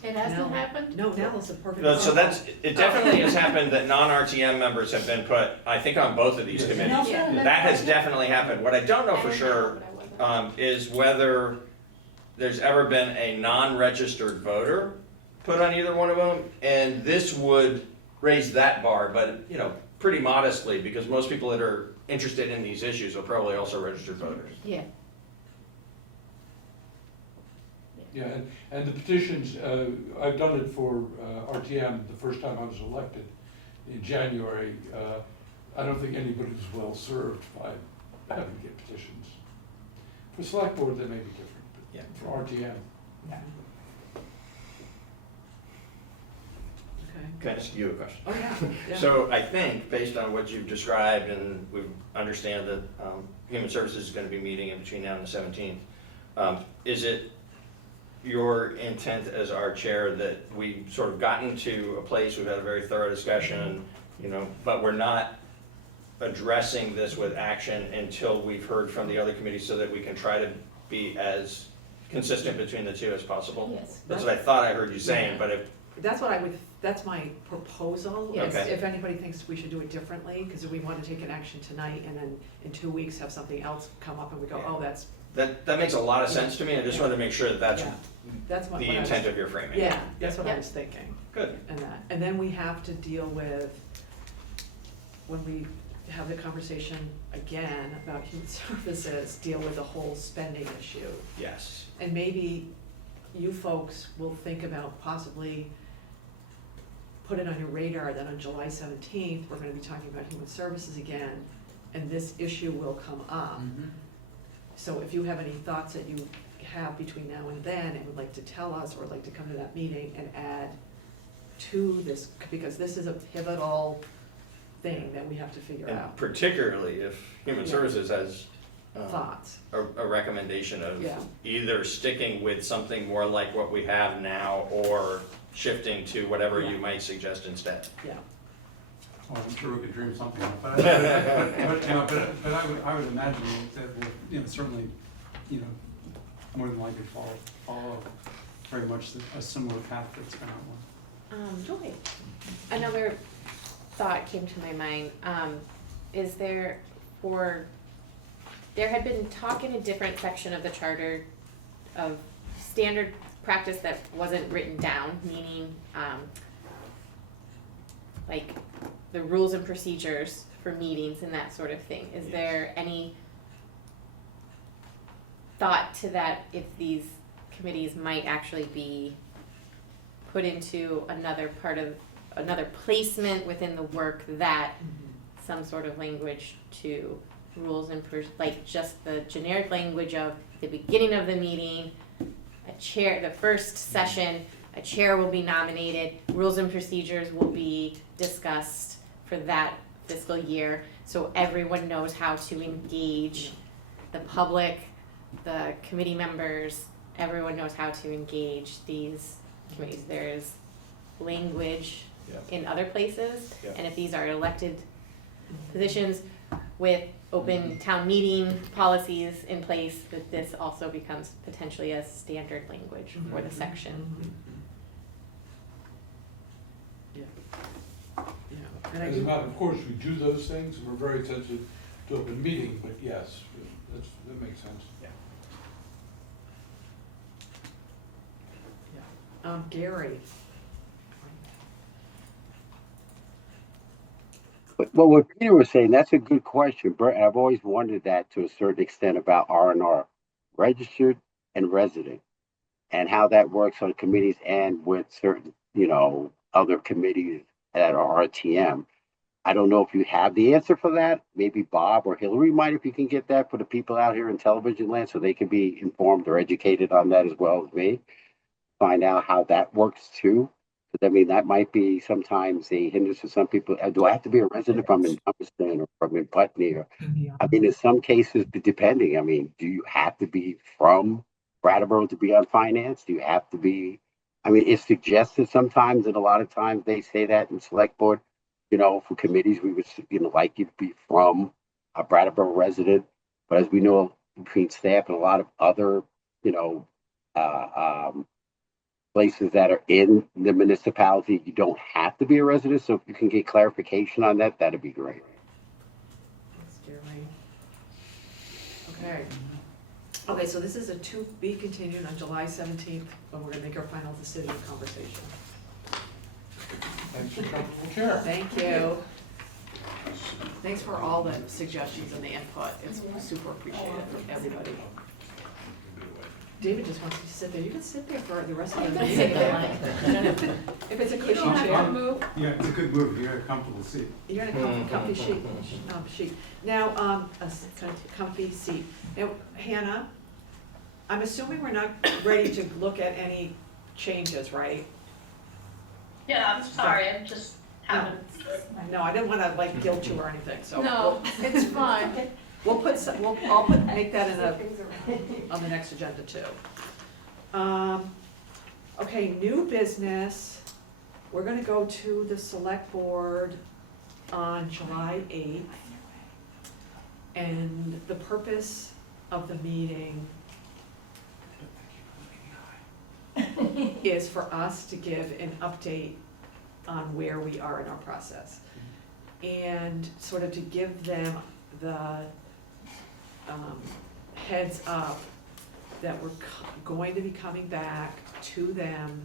It hasn't No. happened? No, Nell's a perfect. No, so example. it definitely has happened that non-RTM members have been put, I think, on both of these Yes. committees. Nelson, That has definitely happened. What I don't know for sure is whether there's ever been a non-registered voter put on either one of them, and this would raise that bar, but, you know, pretty modestly, because most people that are interested in these issues are probably also registered voters. Yeah. Yeah, and the petitions, I've done it for RTM the first time I was elected in January. I don't think anybody's well served by having to get petitions. For select board, they may be different, Yeah. but for RTM. Okay. Can I ask you a question? Oh, yeah, yeah. So I think, based on what you've described, and we understand that Human Services is going to be meeting in between now and the 17th, is it your intent as our chair that we've sort of gotten to a place, we've had a very thorough discussion, you know, but we're not addressing this with action until we've heard from the other committees so that we can try to be as consistent between the two as possible? Yes. That's what I thought I heard you saying, but if, That's my proposal. Yes. Okay. If anybody thinks we should do it differently, because we want to take an action tonight and then in 2 weeks have something else come up and we go, oh, that's that makes a lot of sense to me. I just wanted to make sure that that's Yeah. what the I was. intent of your framing. Yeah, that's what I Yeah. was thinking. Good. And then we have to deal with, when we have the conversation again about human services, deal with the whole spending issue. Yes. And maybe you folks will think about possibly put it on your radar that on July 17th, we're gonna be talking about human services again, and this issue will come up. So if you have any thoughts that you have between now and then and would like to tell us, or like to come to that meeting and add to this, because this is a pivotal thing that we have to figure And out. particularly if Human Yeah. Services has Thoughts, a recommendation of Yeah. either sticking with something more like what we have now or shifting to whatever you might suggest instead. yeah. Well, I'm sure we could dream something up, but I would imagine that we'll, you know, certainly, you know, more than likely follow very much a similar path that's been outlined. Joy. Another thought came to my mind. Is there there had been talk in a different section of the charter of standard practice that wasn't written down, meaning like the rules and procedures for meetings and that sort of thing. Is there any thought to that if these committees might actually be put into another placement within the work that some sort of language to rules and like just the generic language of the beginning of the meeting, the first session, a chair will be nominated, rules and procedures will be discussed for that fiscal year, so everyone knows how to engage the public, the committee members, everyone knows how to engage these committees. There's language in other places, and if these are elected positions with open town meeting policies in place, that this also becomes potentially a standard language for the section. Yeah. And I As a do, matter of course, we do those things, we're very sensitive to open meeting, but yes, that makes sense. Gary, Well, what Peter was saying, that's a good question, Brett. I've always wondered that to a certain extent about R&R, registered and resident, and how that works on committees and with certain, other committees that are RTM. I don't know if you have the answer for that. Maybe Bob or Hillary might, if you can get that for the people out here in television land, so they can be informed or educated on that as well as me. Find out how that works too. But I mean, that might be sometimes a hindrance to some people. Do I have to be a resident from Dummerston or from Putney? Or, I mean, in some cases, depending. I mean, do you have to be from Brattleboro to be on finance? Do you have to be? I mean, it's suggested sometimes, and a lot of times they say that in select board. For committees, we would, like you to be from a Brattleboro resident. But as we know, between staff and a lot of other, places that are in the municipality, you don't have to be a resident. So if you can get clarification on that, that'd be great. thanks, Gary. Okay, so this is a to be continued on July 17th, when we're gonna make our final decision conversation. Thanks for coming, Chair. Thank you. Thanks for all the suggestions and the input. It's super appreciated from everybody. David just wants you to sit there. You can sit there for the rest of the meeting. If it's a You cushy don't have to chair, move. Yeah, it's a good move, you're in a comfortable seat. you're in a comfy sheet. Now, comfy seat. Now, Hannah, I'm assuming we're not ready to look at any changes, right? Yeah, I'm sorry, I'm just having. No, I didn't wanna like guilt you or anything, so. No, it's fine. We'll make that on the next agenda too. Okay, new business, we're gonna go to the select board on July 8th. And the purpose of the meeting is for us to give an update on where we are in our process. And sort of to give them the heads up that we're going to be coming back to them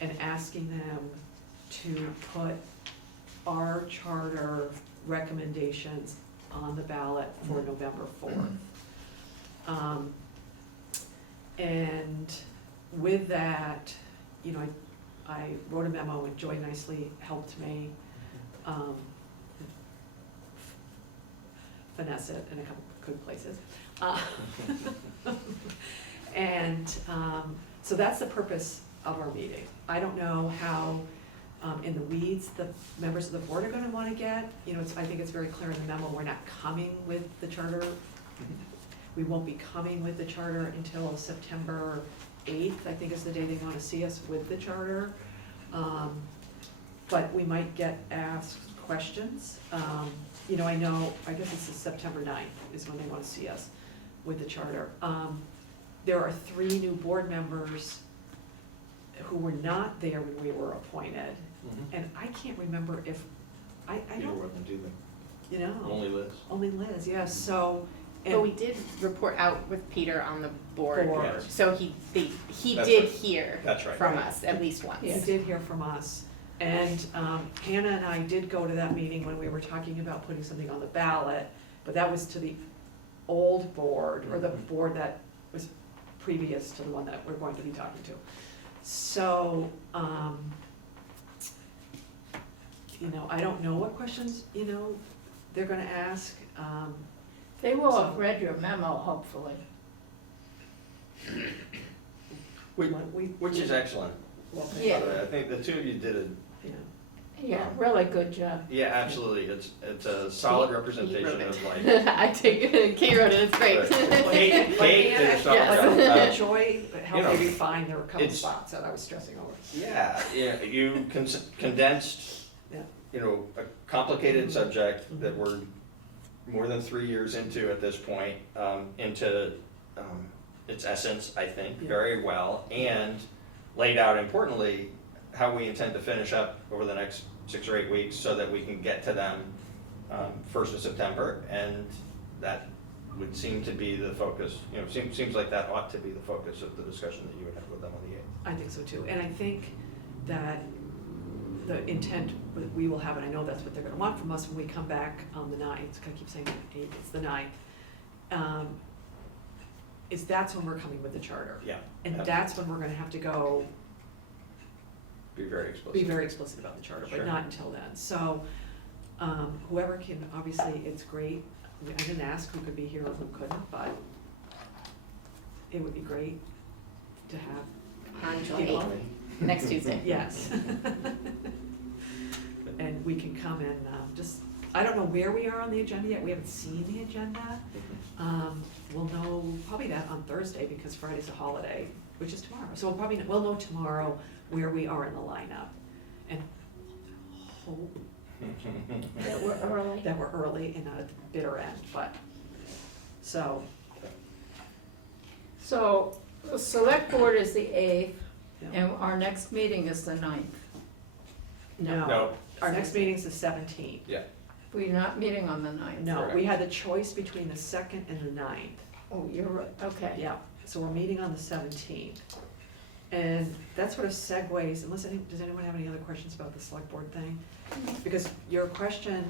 and asking them to put our charter recommendations on the ballot for November 4th. And with that, you know, I wrote a memo and Joy nicely helped me finesse it in a couple good places. And so that's the purpose of our meeting. I don't know how in the weeds the members of the board are gonna wanna get. You know, I think it's very clear in the memo, we're not coming with the charter. We won't be coming with the charter until September 8th, I think is the day they wanna see us with the charter. But we might get asked questions. You know, I guess it's September 9th is when they wanna see us with the charter. There are 3 new board members who were not there when we were appointed. And I can't remember if, I Peter don't, wasn't either. you know. Only Liz. Only Liz, yeah, so. But we did report out with Peter on the board, Board. so he That's did right. hear That's right. from us at least once. You did hear from us. And Hannah and I did go to that meeting when we were talking about putting something on the ballot, but that was to the old board, or the board that was previous to the one that we're going to be talking to. So, you know, I don't know what questions, you know, they're gonna ask. They will have read your memo, hopefully. Which is excellent. Well, Yeah. By the way. I think the two of you did a, yeah. Yeah, really good job. yeah, absolutely. It's a solid representation of like. I take, Kate wrote it, it's great. Kate did a solid Yes. job. Joy helped know, me refine, there were a couple it's- spots that I was stressing over. Yeah, you condensed, Yeah. you know, a complicated subject that we're more than 3 years into at this point, into its essence, I think, Yeah. very well, and laid out importantly how we intend to finish up over the next 6 or 8 weeks so that we can get to them 1st of September, and that would seem to be the focus, you know, seems like that ought to be the focus of the discussion that you would have with them on the 8th. I think so too, and I think that the intent that we will have, and I know that's what they're gonna want from us when we come back on the 9th, I keep saying the 8th, it's the 9th, is that's when we're coming with the charter. Yeah. And absolutely. that's when we're gonna have to go Be very explicit. be very explicit about the charter, but Sure. not until then. So, whoever can, obviously, it's great. I didn't ask who could be here or who couldn't, but it would be great to have On July people. 8th, next Tuesday. Yes. And we can come and just, I don't know where we are on the agenda yet, we haven't seen the agenda. We'll know probably that on Thursday because Friday's a holiday, which is tomorrow. So we'll know tomorrow where we are in the lineup. And hope That we're early. that we're early and not at the bitter end, but, so, So, the select board is the 8th, yeah. and our next meeting is the 9th. No. No, Our next meeting's the 17th. We're not meeting on the 9th. No, we had the choice between the 2nd and the 9th. Oh, you're right, okay. Yeah, so we're meeting on the 17th. And that sort of segues, does anyone have any other questions about the select board thing? Because your question,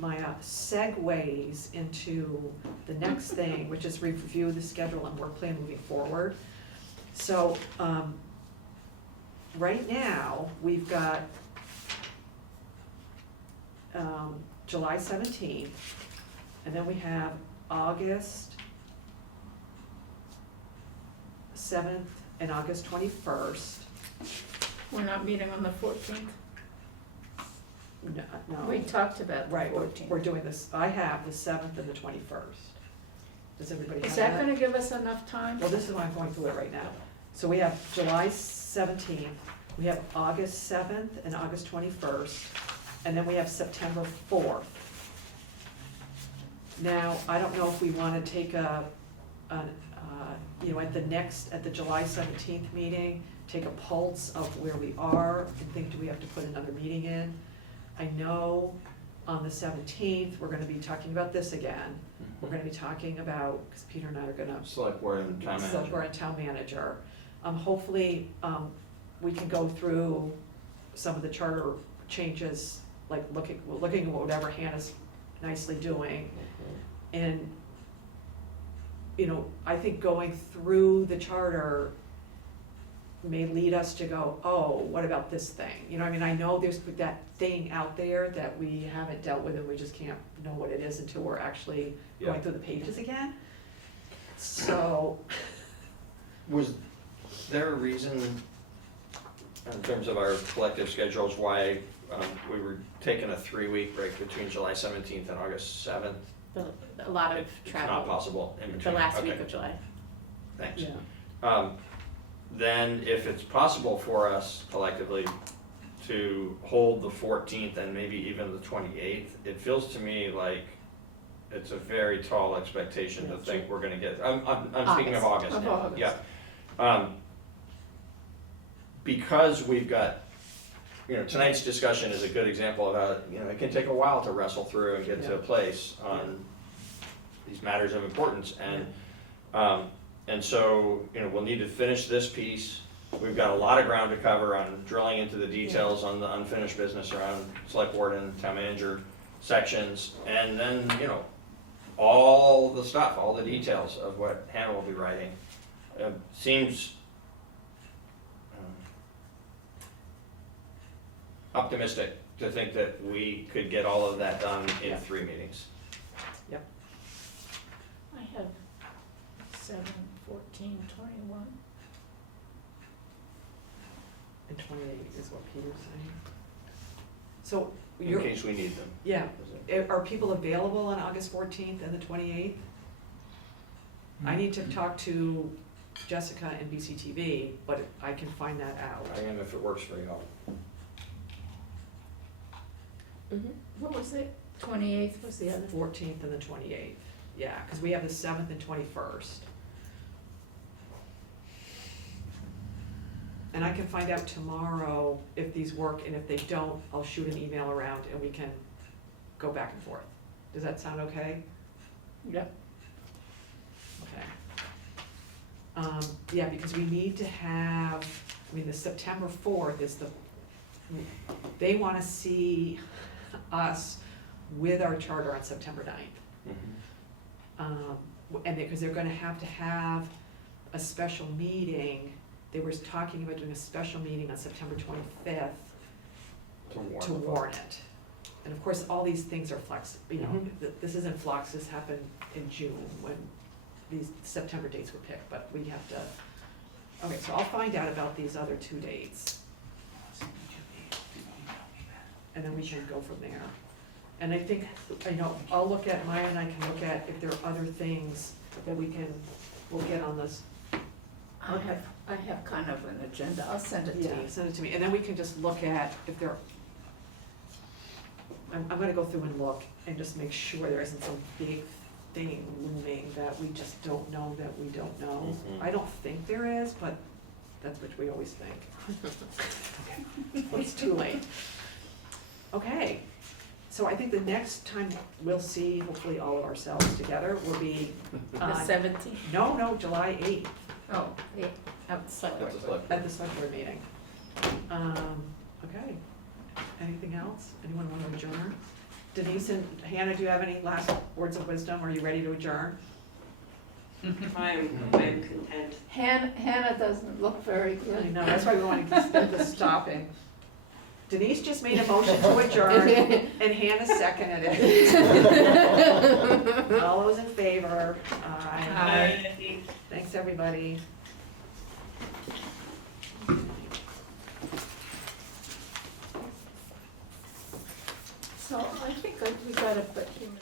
Maya, segues into the next thing, which is review the schedule and work plan moving forward. So, right now, we've got July 17th, and then we have August 7th and August 21st. We're not meeting on the 14th. No, We talked about the right, 14th. we're doing this, I have the 7th and the 21st. Does everybody have Is that? that gonna give us enough time? Well, this is why I'm going through it right now. So we have July 17th, we have August 7th and August 21st, and then we have September 4th. Now, I don't know if we want to take you know, at the July 17th meeting, take a pulse of where we are and think, do we have to put another meeting in? I know on the 17th, we're going to be talking about this again. We're going to be talking about, because Peter and I are going to select board and town manager. Select board and town manager. Hopefully, we can go through some of the charter changes like looking at whatever Hannah's nicely doing. And, you know, I think going through the charter may lead us to go, oh, what about this thing? You know, I mean, I know there's that thing out there that we haven't dealt with and we just can't know what it is until we're actually going Yeah. through the pages again. So, Was there a reason in terms of our collective schedules why we were taking a 3-week break between July 17th and August 7th? A lot of It's travel. not possible in The between? last week Okay, of July. thanks. yeah, Then if it's possible for us collectively to hold the 14th and maybe even the 28th, it feels to me like it's a very tall expectation to think we're gonna get, I'm speaking of August Of now, August. yeah. Because we've got, you know, tonight's discussion is a good example of how, you know, it can take a while to wrestle through and get to a place on these matters of importance, and so, you know, we'll need to finish this piece. We've got a lot of ground to cover on drilling into the details on the unfinished business around select board and town manager sections, and then, you know, all the stuff, all the details of what Hannah will be writing. Seems optimistic to think that we could get all of that done in 3 meetings. I have 7, 14, 21. and 28 is what Peter's saying. So, In you're, case we need them. yeah, are people available on August 14th and the 28th? I need to talk to Jessica and BCTV, but I can find that out. I am if it works for y'all. What was it? 28th was the other. 14th and the 28th, yeah, because we have the 7th and 21st. And I can find out tomorrow if these work, and if they don't, I'll shoot an email around and we can go back and forth. Does that sound okay? Yep. Okay. Yeah, because we need to have, I mean, the September 4th is they wanna see us with our charter on September 9th. And because they're gonna have to have a special meeting, they were talking about doing a special meeting on September 25th to warn it. And of course, all these things are you know, this isn't flux, this happened in June when these September dates were picked, but we have to, okay, so I'll find out about these other 2 dates. And then we can go from there. And I think, I know, I'll look at, Maya and I can look at if there are other things that we'll get on this. I have kind of an agenda, I'll send it to Yeah, you. send it to me, and then we can just look at if there, I'm gonna go through and look and just make sure there isn't some big thing looming that we just don't know that we don't know. Mhm. I don't think there is, but that's what we always think. But it's too late. Okay, so I think the next time we'll see, hopefully all of ourselves together, will be, The 17th? no, July 8th. Oh, yeah, outside. That's a select. At the select board meeting. Okay, anything else? Anyone want to adjourn? Denise and Hannah, do you have any last words of wisdom? Are you ready to adjourn? I'm content. Hannah doesn't look very I good. know, that's why we want to get this stopping. Denise just made a motion to adjourn, and Hannah seconded it. All those in favor? Aye. Thanks, everybody. So I think we gotta put human